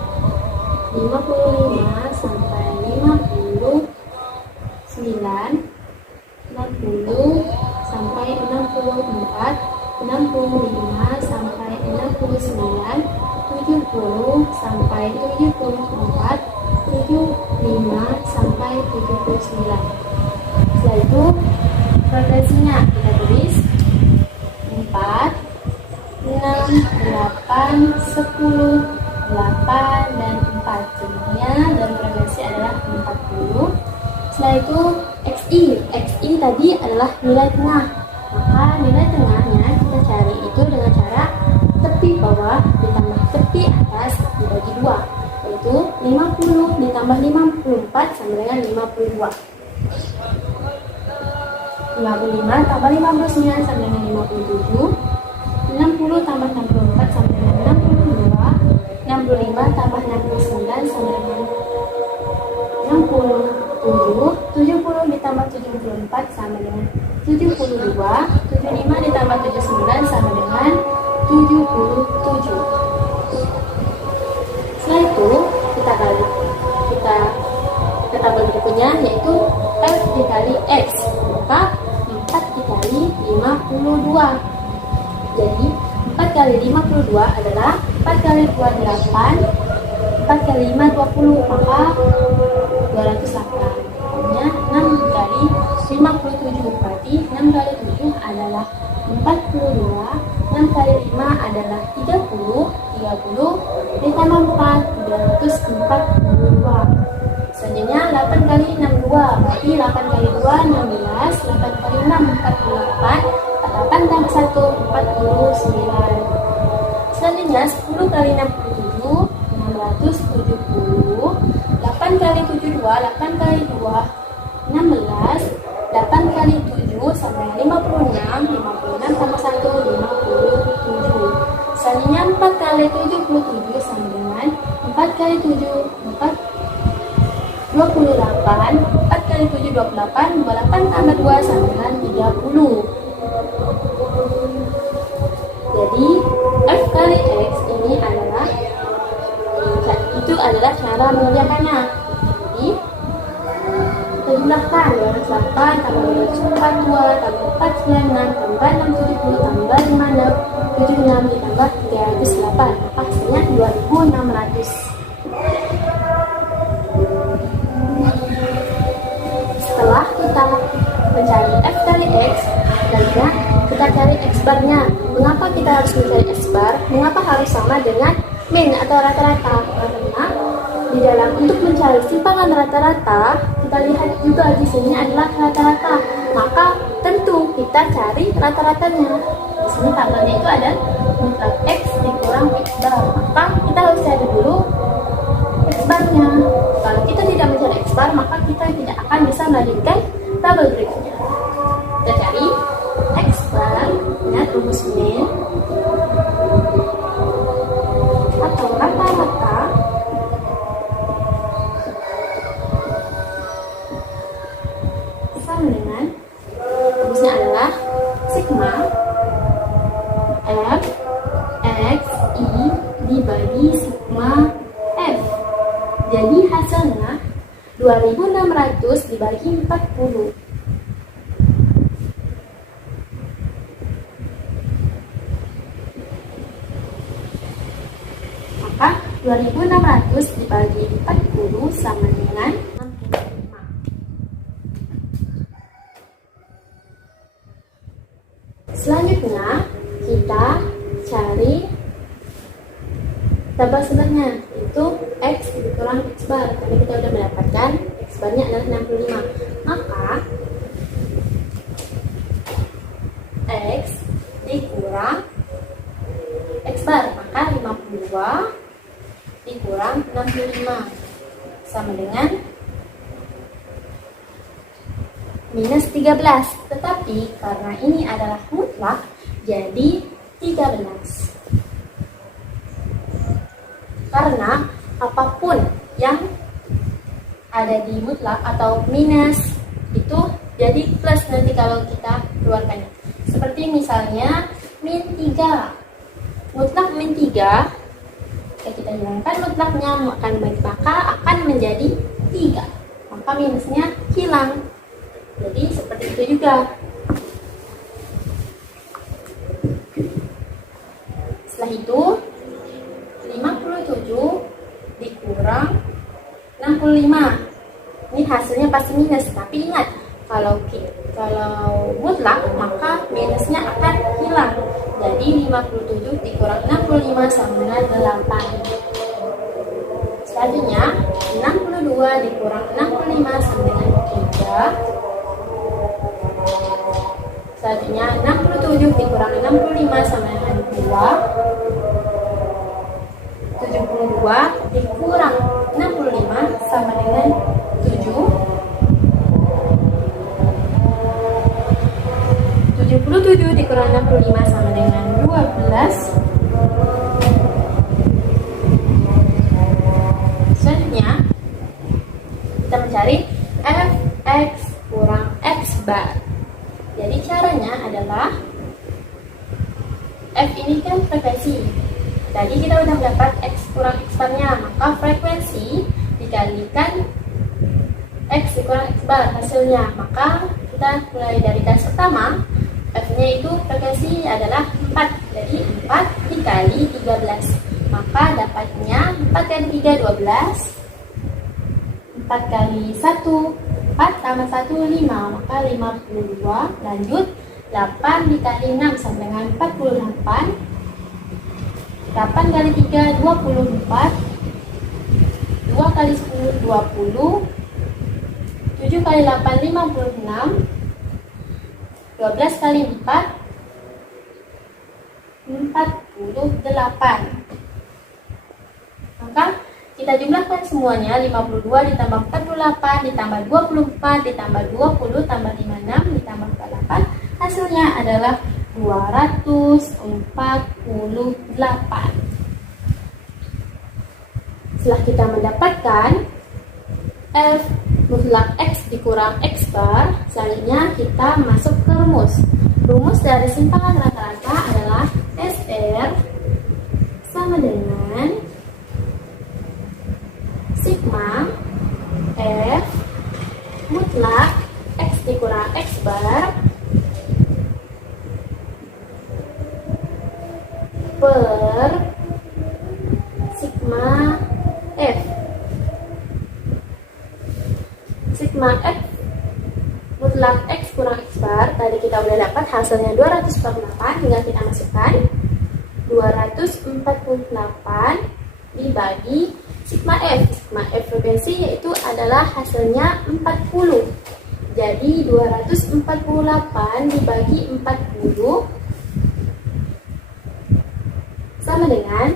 55 sampai 59, 60 sampai 64, 65 sampai 69, 70 sampai 74, 75 sampai 79. Setelah itu progresinya kita tulis 4, 6, 8, 10, 8, dan 4. Jumlahnya dan progresi adalah 40. Setelah itu XI tadi adalah nilai tengah. Maka nilai tengahnya kita cari itu dengan cara tepi bawah ditambah tepi atas dibagi 2, yaitu 50 ditambah 54 sama dengan 52. 55 tambah 59 sama dengan 57. 60 tambah 64 sama dengan 62. 65 tambah 69 sama dengan 67. 70 ditambah 74 sama dengan 72. 75 ditambah 79 sama dengan 77. Setelah itu kita tabel berikutnya, yaitu F dikali X. Maka 4 dikali 52. Jadi 4 kali 52 adalah 4 kali 2 8, 4 kali 5 20, maka 208. Artinya 6 kali 57, berarti 6 kali 7 adalah 42, 6 kali 5 adalah 30, 30 ditambah 4, 242. Selanjutnya 8 kali 6 2, berarti 8 kali 2 16, 8 kali 6 48, 48 tambah 1 49. Selanjutnya 10 kali 67 670, 8 kali 72, 8 kali 2 16, 8 kali 7 sama 56, 56 tambah 1 57. Selanjutnya 4 kali 77 sama dengan 4 kali 7 28. 4 kali 7 28. 28 tambah 2 sama dengan 30. Jadi F kali X ini adalah cara mengerjakannya. Jadi kita jumlahkan 208 tambah 242 tambah 496 tambah 670 tambah 5676 ditambah 308, maka hasilnya 2600. Setelah kita mencari F kali X, selanjutnya kita cari X barnya. Mengapa kita harus mencari X bar? Mengapa harus sama dengan min atau rata-rata? Karena di dalam untuk mencari simpangan rata-rata, kita lihat juga di sini adalah rata-rata. Maka tentu kita cari rata-ratanya. Di sini tabelnya itu ada mutlak X dikurang X bar. Maka kita harus cari dulu X barnya. Kalau kita tidak mencari X bar, maka kita tidak akan bisa melanjutkan tabel berikutnya. Kita cari X bar, ingat rumus min atau rata-rata sama dengan rumusnya adalah sigma F X I dibagi sigma F. Jadi hasilnya 2600 dibagi 40. Maka 2600 dibagi 40 sama dengan 65. Selanjutnya kita cari tabel sebenarnya, itu X dikurang X bar. Tadi kita sudah mendapatkan X barnya adalah 65. Maka X dikurang X bar, maka 52 dikurang 65 sama dengan minus 13. Tetapi karena ini adalah mutlak, jadi 13. Karena apapun yang ada di mutlak atau minus itu jadi plus nanti kalau kita keluarkannya. Seperti misalnya min 3. Mutlak min 3, jika kita hilangkan mutlaknya maka akan menjadi 3. Maka minusnya hilang. Jadi seperti itu juga. Setelah itu 57 dikurang 65. Ini hasilnya pasti minus, tapi ingat kalau mutlak maka minusnya akan hilang. Jadi 57 dikurang 65 sama dengan 8. Selanjutnya 62 dikurang 65 sama dengan 3. Selanjutnya 67 dikurang 65 sama dengan 2. 72 dikurang 65 sama dengan 7. 77 dikurang 65 sama dengan 12. Selanjutnya kita mencari F X kurang X bar. Jadi caranya adalah F ini kan frekuensi. Tadi kita sudah mendapat X kurang X barnya, maka frekuensi dikalikan X dikurang X bar hasilnya. Maka kita mulai dari garis pertama, F-nya itu frekuensi adalah 4. Jadi 4 dikali 13. Maka dapatnya 4 kali 3, 12. 4 kali 1, 4 tambah 1, 5. Maka 52. Lanjut 8 dikali 6 sama dengan 48. 8 kali 3, 24. 2 kali 10, 20. 7 kali 8, 56. 12 kali 4, 48. Maka kita jumlahkan semuanya, 52 ditambah 48 ditambah 24 ditambah 20 tambah 56 ditambah 48. Hasilnya adalah 248. Setelah kita mendapatkan F mutlak X dikurang X bar, selanjutnya kita masuk ke rumus. Rumus dari simpangan rata-rata adalah SR sama dengan sigma F mutlak X dikurang X bar per sigma F. Sigma F mutlak X kurang X bar, tadi kita udah dapat hasilnya 248, tinggal kita masukkan 248 dibagi sigma F. Sigma F frekuensi yaitu adalah hasilnya 40. Jadi 248 dibagi 40 sama dengan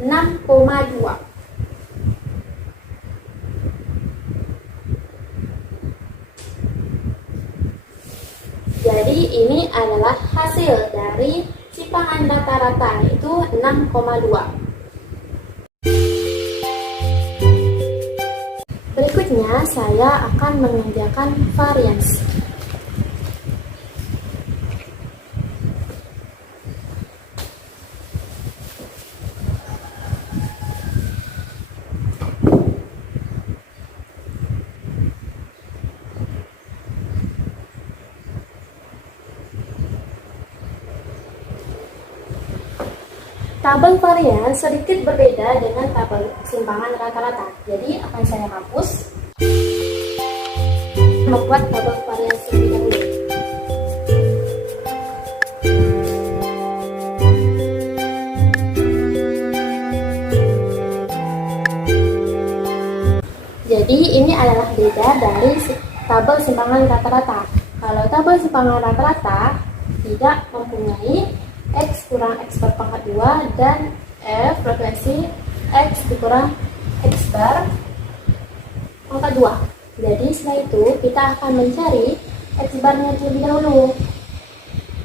6,2. Jadi ini adalah hasil dari simpangan rata-rata, yaitu 6,2. Berikutnya saya akan mengerjakan varians. Tabel varian sedikit berbeda dengan tabel simpangan rata-rata. Jadi akan saya hapus, membuat tabel varian terlebih dahulu. Jadi ini adalah beda dari tabel simpangan rata-rata. Kalau tabel simpangan rata-rata tidak mempunyai X kurang X bar pangkat 2 dan F frekuensi X dikurang X bar pangkat 2. Jadi setelah itu kita akan mencari X barnya terlebih dahulu.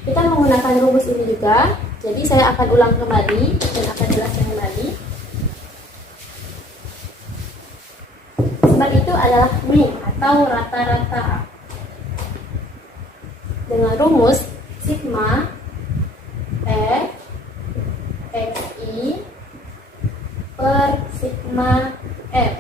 Kita menggunakan rumus ini juga. Jadi saya akan ulang kembali dan akan jelaskan kembali. X bar itu adalah mean atau rata-rata dengan rumus sigma F XI per sigma F.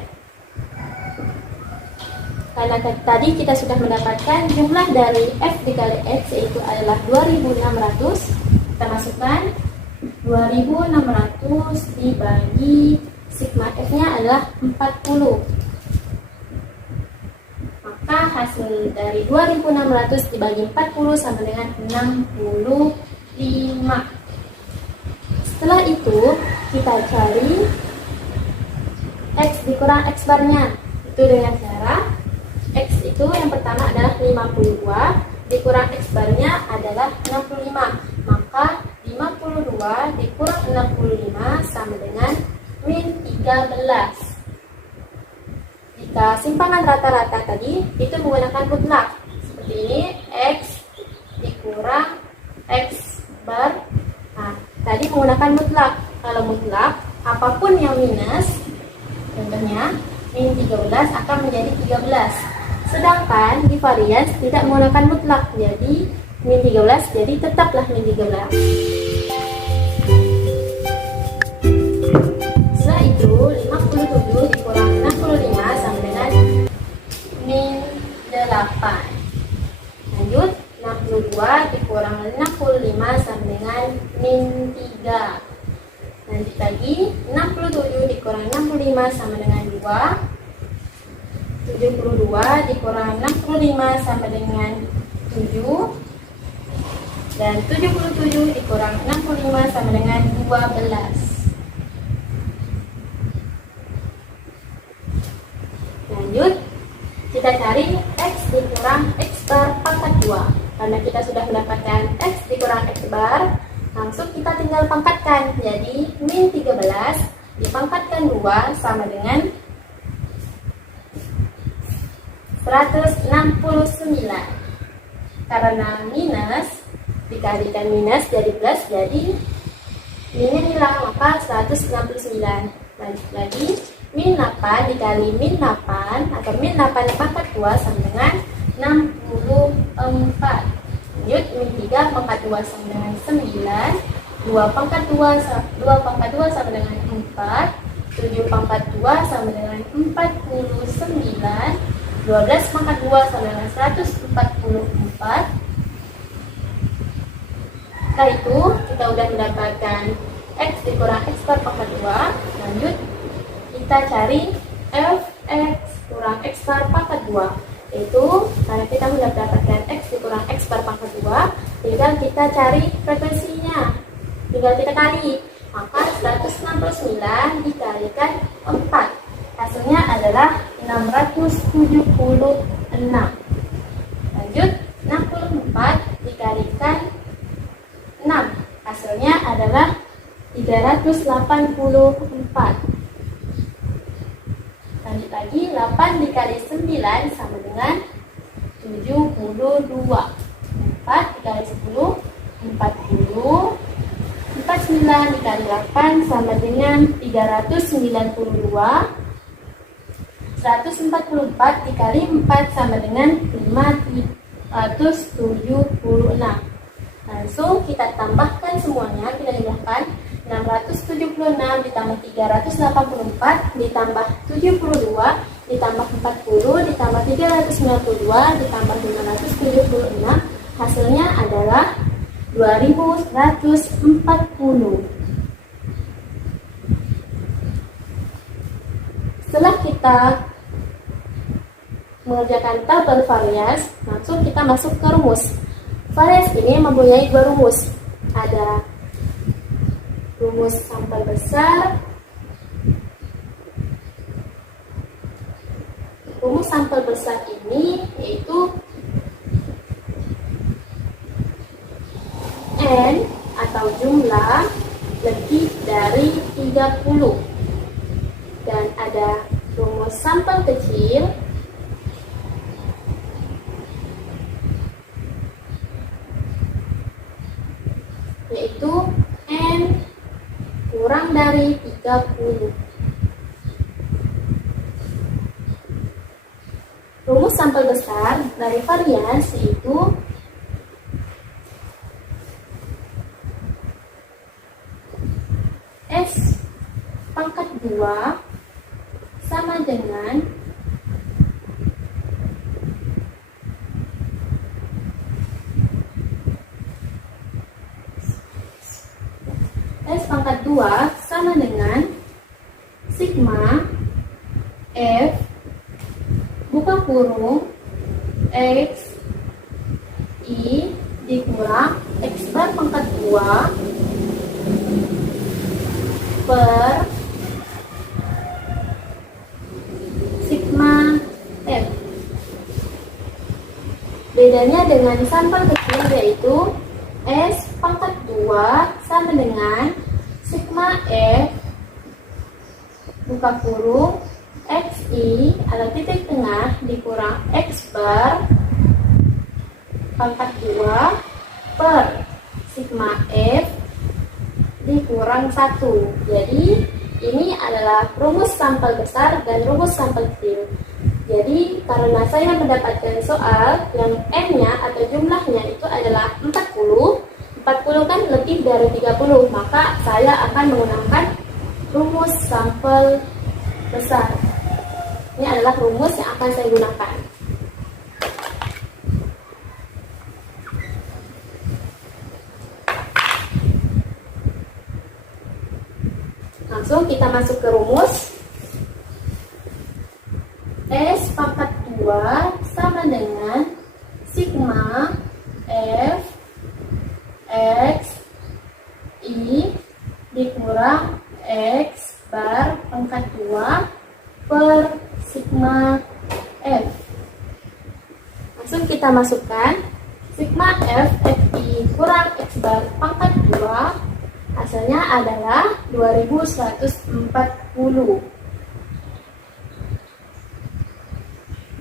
Karena tadi kita sudah mendapatkan jumlah dari F dikali X yaitu adalah 2600. Kita masukkan 2600 dibagi sigma F nya adalah 40. Maka hasil dari 2600 dibagi 40 sama dengan 65. Setelah itu kita cari X dikurang X barnya. Itu dengan cara X itu yang pertama adalah 52 dikurang X barnya adalah 65. Maka 52 dikurang 65 sama dengan min 13. Jika simpangan rata-rata tadi itu menggunakan mutlak seperti ini, X dikurang X bar. Nah, tadi menggunakan mutlak. Kalau mutlak, apapun yang minus, contohnya min 13 akan menjadi 13. Sedangkan di varians tidak menggunakan mutlak, jadi min 13 jadi tetaplah min 13. Setelah itu 57 dikurang 65 sama dengan min 8. Lanjut 62 dikurang 65 sama dengan min 3. Lanjut lagi 67 dikurang 65 sama dengan 2. 72 dikurang 65 sama dengan 7. Dan 77 dikurang 65 sama dengan 12. Lanjut kita cari X dikurang X bar pangkat 2. Karena kita sudah mendapatkan X dikurang X bar, langsung kita tinggal pangkatkan. Jadi min 13 dipangkatkan 2 sama dengan 169. Karena minus dikalikan minus jadi plus, jadi minnya hilang, maka 169. Lanjut lagi, min 8 dikali min 8 atau min 8 pangkat 2 sama dengan 64. Lanjut, min 3 pangkat 2 sama dengan 9. 2 pangkat 2 sama dengan 4. 7 pangkat 2 sama dengan 49. 12 pangkat 2 sama dengan 144. Setelah itu, kita udah mendapatkan X dikurang X per pangkat 2. Lanjut, kita cari Fx kurang X per pangkat 2. Yaitu, karena kita sudah mendapatkan X dikurang X per pangkat 2, tinggal kita cari frekuensinya. Tinggal kita kali. Maka 169 dikalikan 4. Hasilnya adalah 676. Lanjut, 64 dikalikan 6. Hasilnya adalah 384. Lanjut lagi, 8 dikali 9 sama dengan 72. 4 dikali 10, 40. 49 dikali 8 sama dengan 392. 144 dikali 4 sama dengan 576. Langsung kita tambahkan semuanya, kita jumlahkan 676 ditambah 384 ditambah 72 ditambah 40 ditambah 392 ditambah 576. Hasilnya adalah 2140. Setelah kita mengerjakan tabel varias, langsung kita masuk ke rumus. Varias ini mempunyai dua rumus. Ada rumus sampel besar. Rumus sampel besar ini yaitu N atau jumlah lebih dari 30. Dan ada rumus sampel kecil yaitu N kurang dari 30. Rumus sampel besar dari varians yaitu S pangkat 2 sama dengan S pangkat 2 sama dengan sigma F buka kurung X I dikurang X bar pangkat 2 per sigma F. Bedanya dengan sampel kecil yaitu S pangkat 2 sama dengan sigma F buka kurung XI atau titik tengah dikurang X bar pangkat 2 per sigma F dikurang 1. Jadi ini adalah rumus sampel besar dan rumus sampel kecil. Jadi karena saya mendapatkan soal yang N-nya atau jumlahnya itu adalah 40 kan lebih dari 30, maka saya akan menggunakan rumus sampel besar. Ini adalah rumus yang akan saya gunakan. Langsung kita masuk ke rumus. S pangkat 2 sama dengan sigma F X I dikurang X bar pangkat 2 per sigma F. Langsung kita masukkan sigma F X I kurang X bar pangkat 2. Hasilnya adalah 2140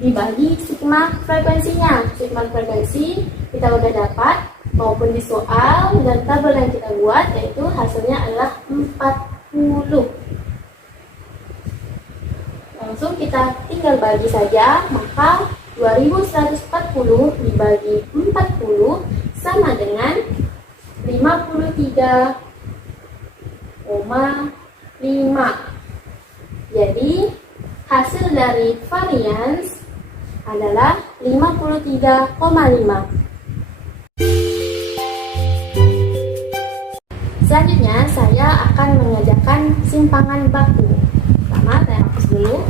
dibagi sigma frekuensinya. Sigma frekuensi kita udah dapat maupun di soal dan tabel yang kita buat, yaitu hasilnya adalah 40. Langsung kita tinggal bagi saja, maka 2140 dibagi 40 sama dengan 53,5. Jadi hasil dari varians adalah 53,5. Selanjutnya saya akan mengerjakan simpangan baku. Pertama saya hapus dulu.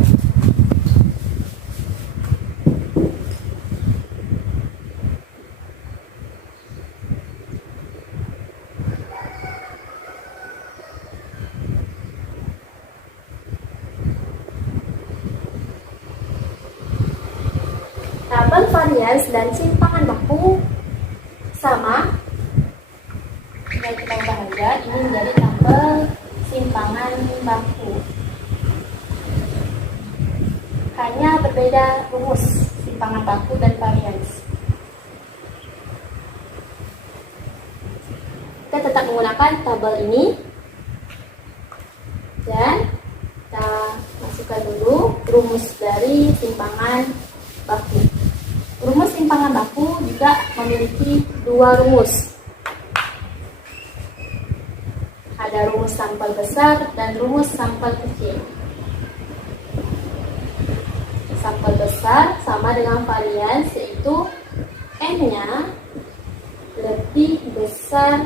Tabel varians dan simpangan baku sama. Jika kita ubah aja, ini menjadi tabel simpangan baku. Hanya berbeda rumus simpangan baku dan varians. Kita tetap menggunakan tabel ini dan kita masukkan dulu rumus dari simpangan baku. Rumus simpangan baku juga memiliki dua rumus. Ada rumus sampel besar dan rumus sampel kecil. Sampel besar sama dengan varians, yaitu N-nya lebih besar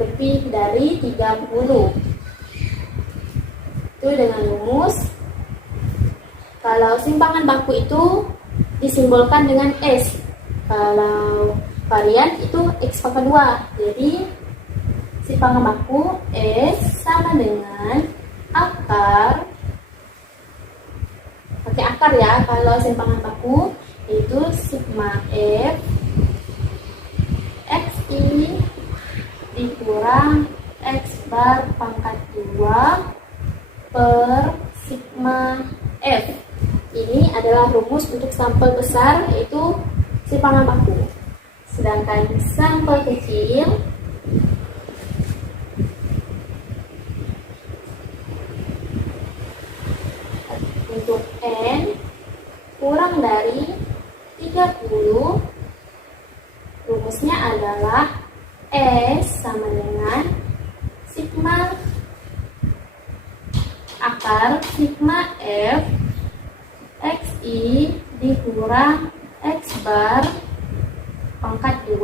lebih dari 30. Itu dengan rumus, kalau simpangan baku itu disimbolkan dengan S, kalau varian itu X pangkat 2. Jadi simpangan baku S sama dengan akar, pakai akar ya, kalau simpangan baku itu sigma F XI dikurang X bar pangkat 2 per sigma F. Ini adalah rumus untuk sampel besar, yaitu simpangan baku. Sedangkan sampel kecil untuk N kurang dari 30, rumusnya adalah S sama dengan sigma akar sigma F XI dikurang X bar pangkat 2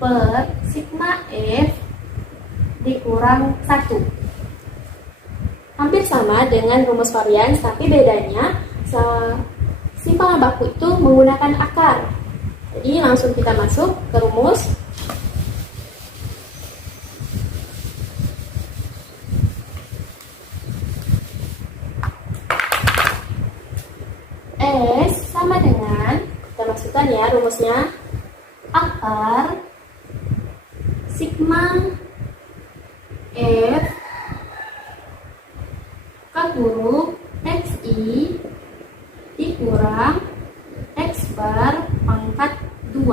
per sigma F dikurang 1. Hampir sama dengan rumus varians, tapi bedanya simpangan baku itu menggunakan akar. Jadi langsung kita masuk ke rumus. S sama dengan, kita masukkan ya rumusnya, akar sigma F huruf XI dikurang X bar pangkat 2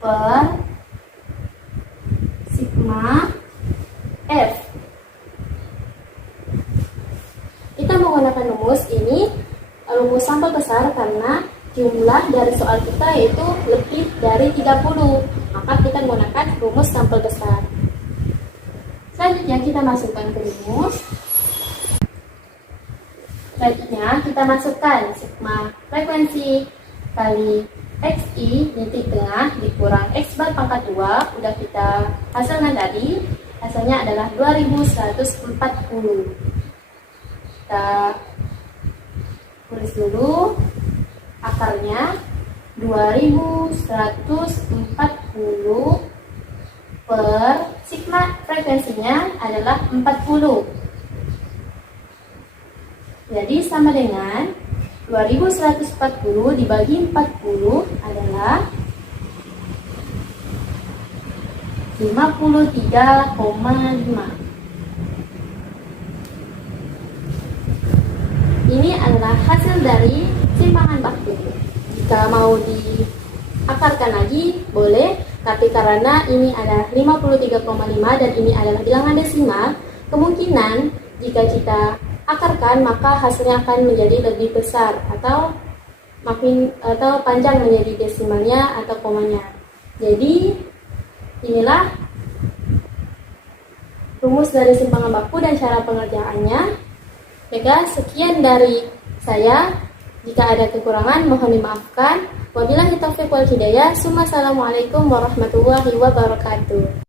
per sigma F. Kita menggunakan rumus ini, rumus sampel besar, karena jumlah dari soal kita yaitu lebih dari 30, maka kita menggunakan rumus sampel besar. Selanjutnya kita masukkan ke rumus. Selanjutnya kita masukkan sigma frekuensi kali XI titik tengah dikurang X bar pangkat 2, udah kita hasilkan tadi, hasilnya adalah 2140. Kita tulis dulu akarnya, 2140 per sigma frekuensinya adalah 40. Jadi sama dengan 2140 dibagi 40 adalah 53,5. Ini adalah hasil dari simpangan baku. Jika mau diakarkan lagi boleh, tapi karena ini adalah 53,5 dan ini adalah bilangan desimal, kemungkinan jika kita akarkan, maka hasilnya akan menjadi lebih besar atau panjang menjadi desimalnya atau komanya. Jadi inilah rumus dari simpangan baku dan cara pengerjaannya. Baiklah, sekian dari saya. Jika ada kekurangan mohon dimaafkan. Wabillahi taufiq wal hidayah. Assalamualaikum warahmatullahi wabarakatuh.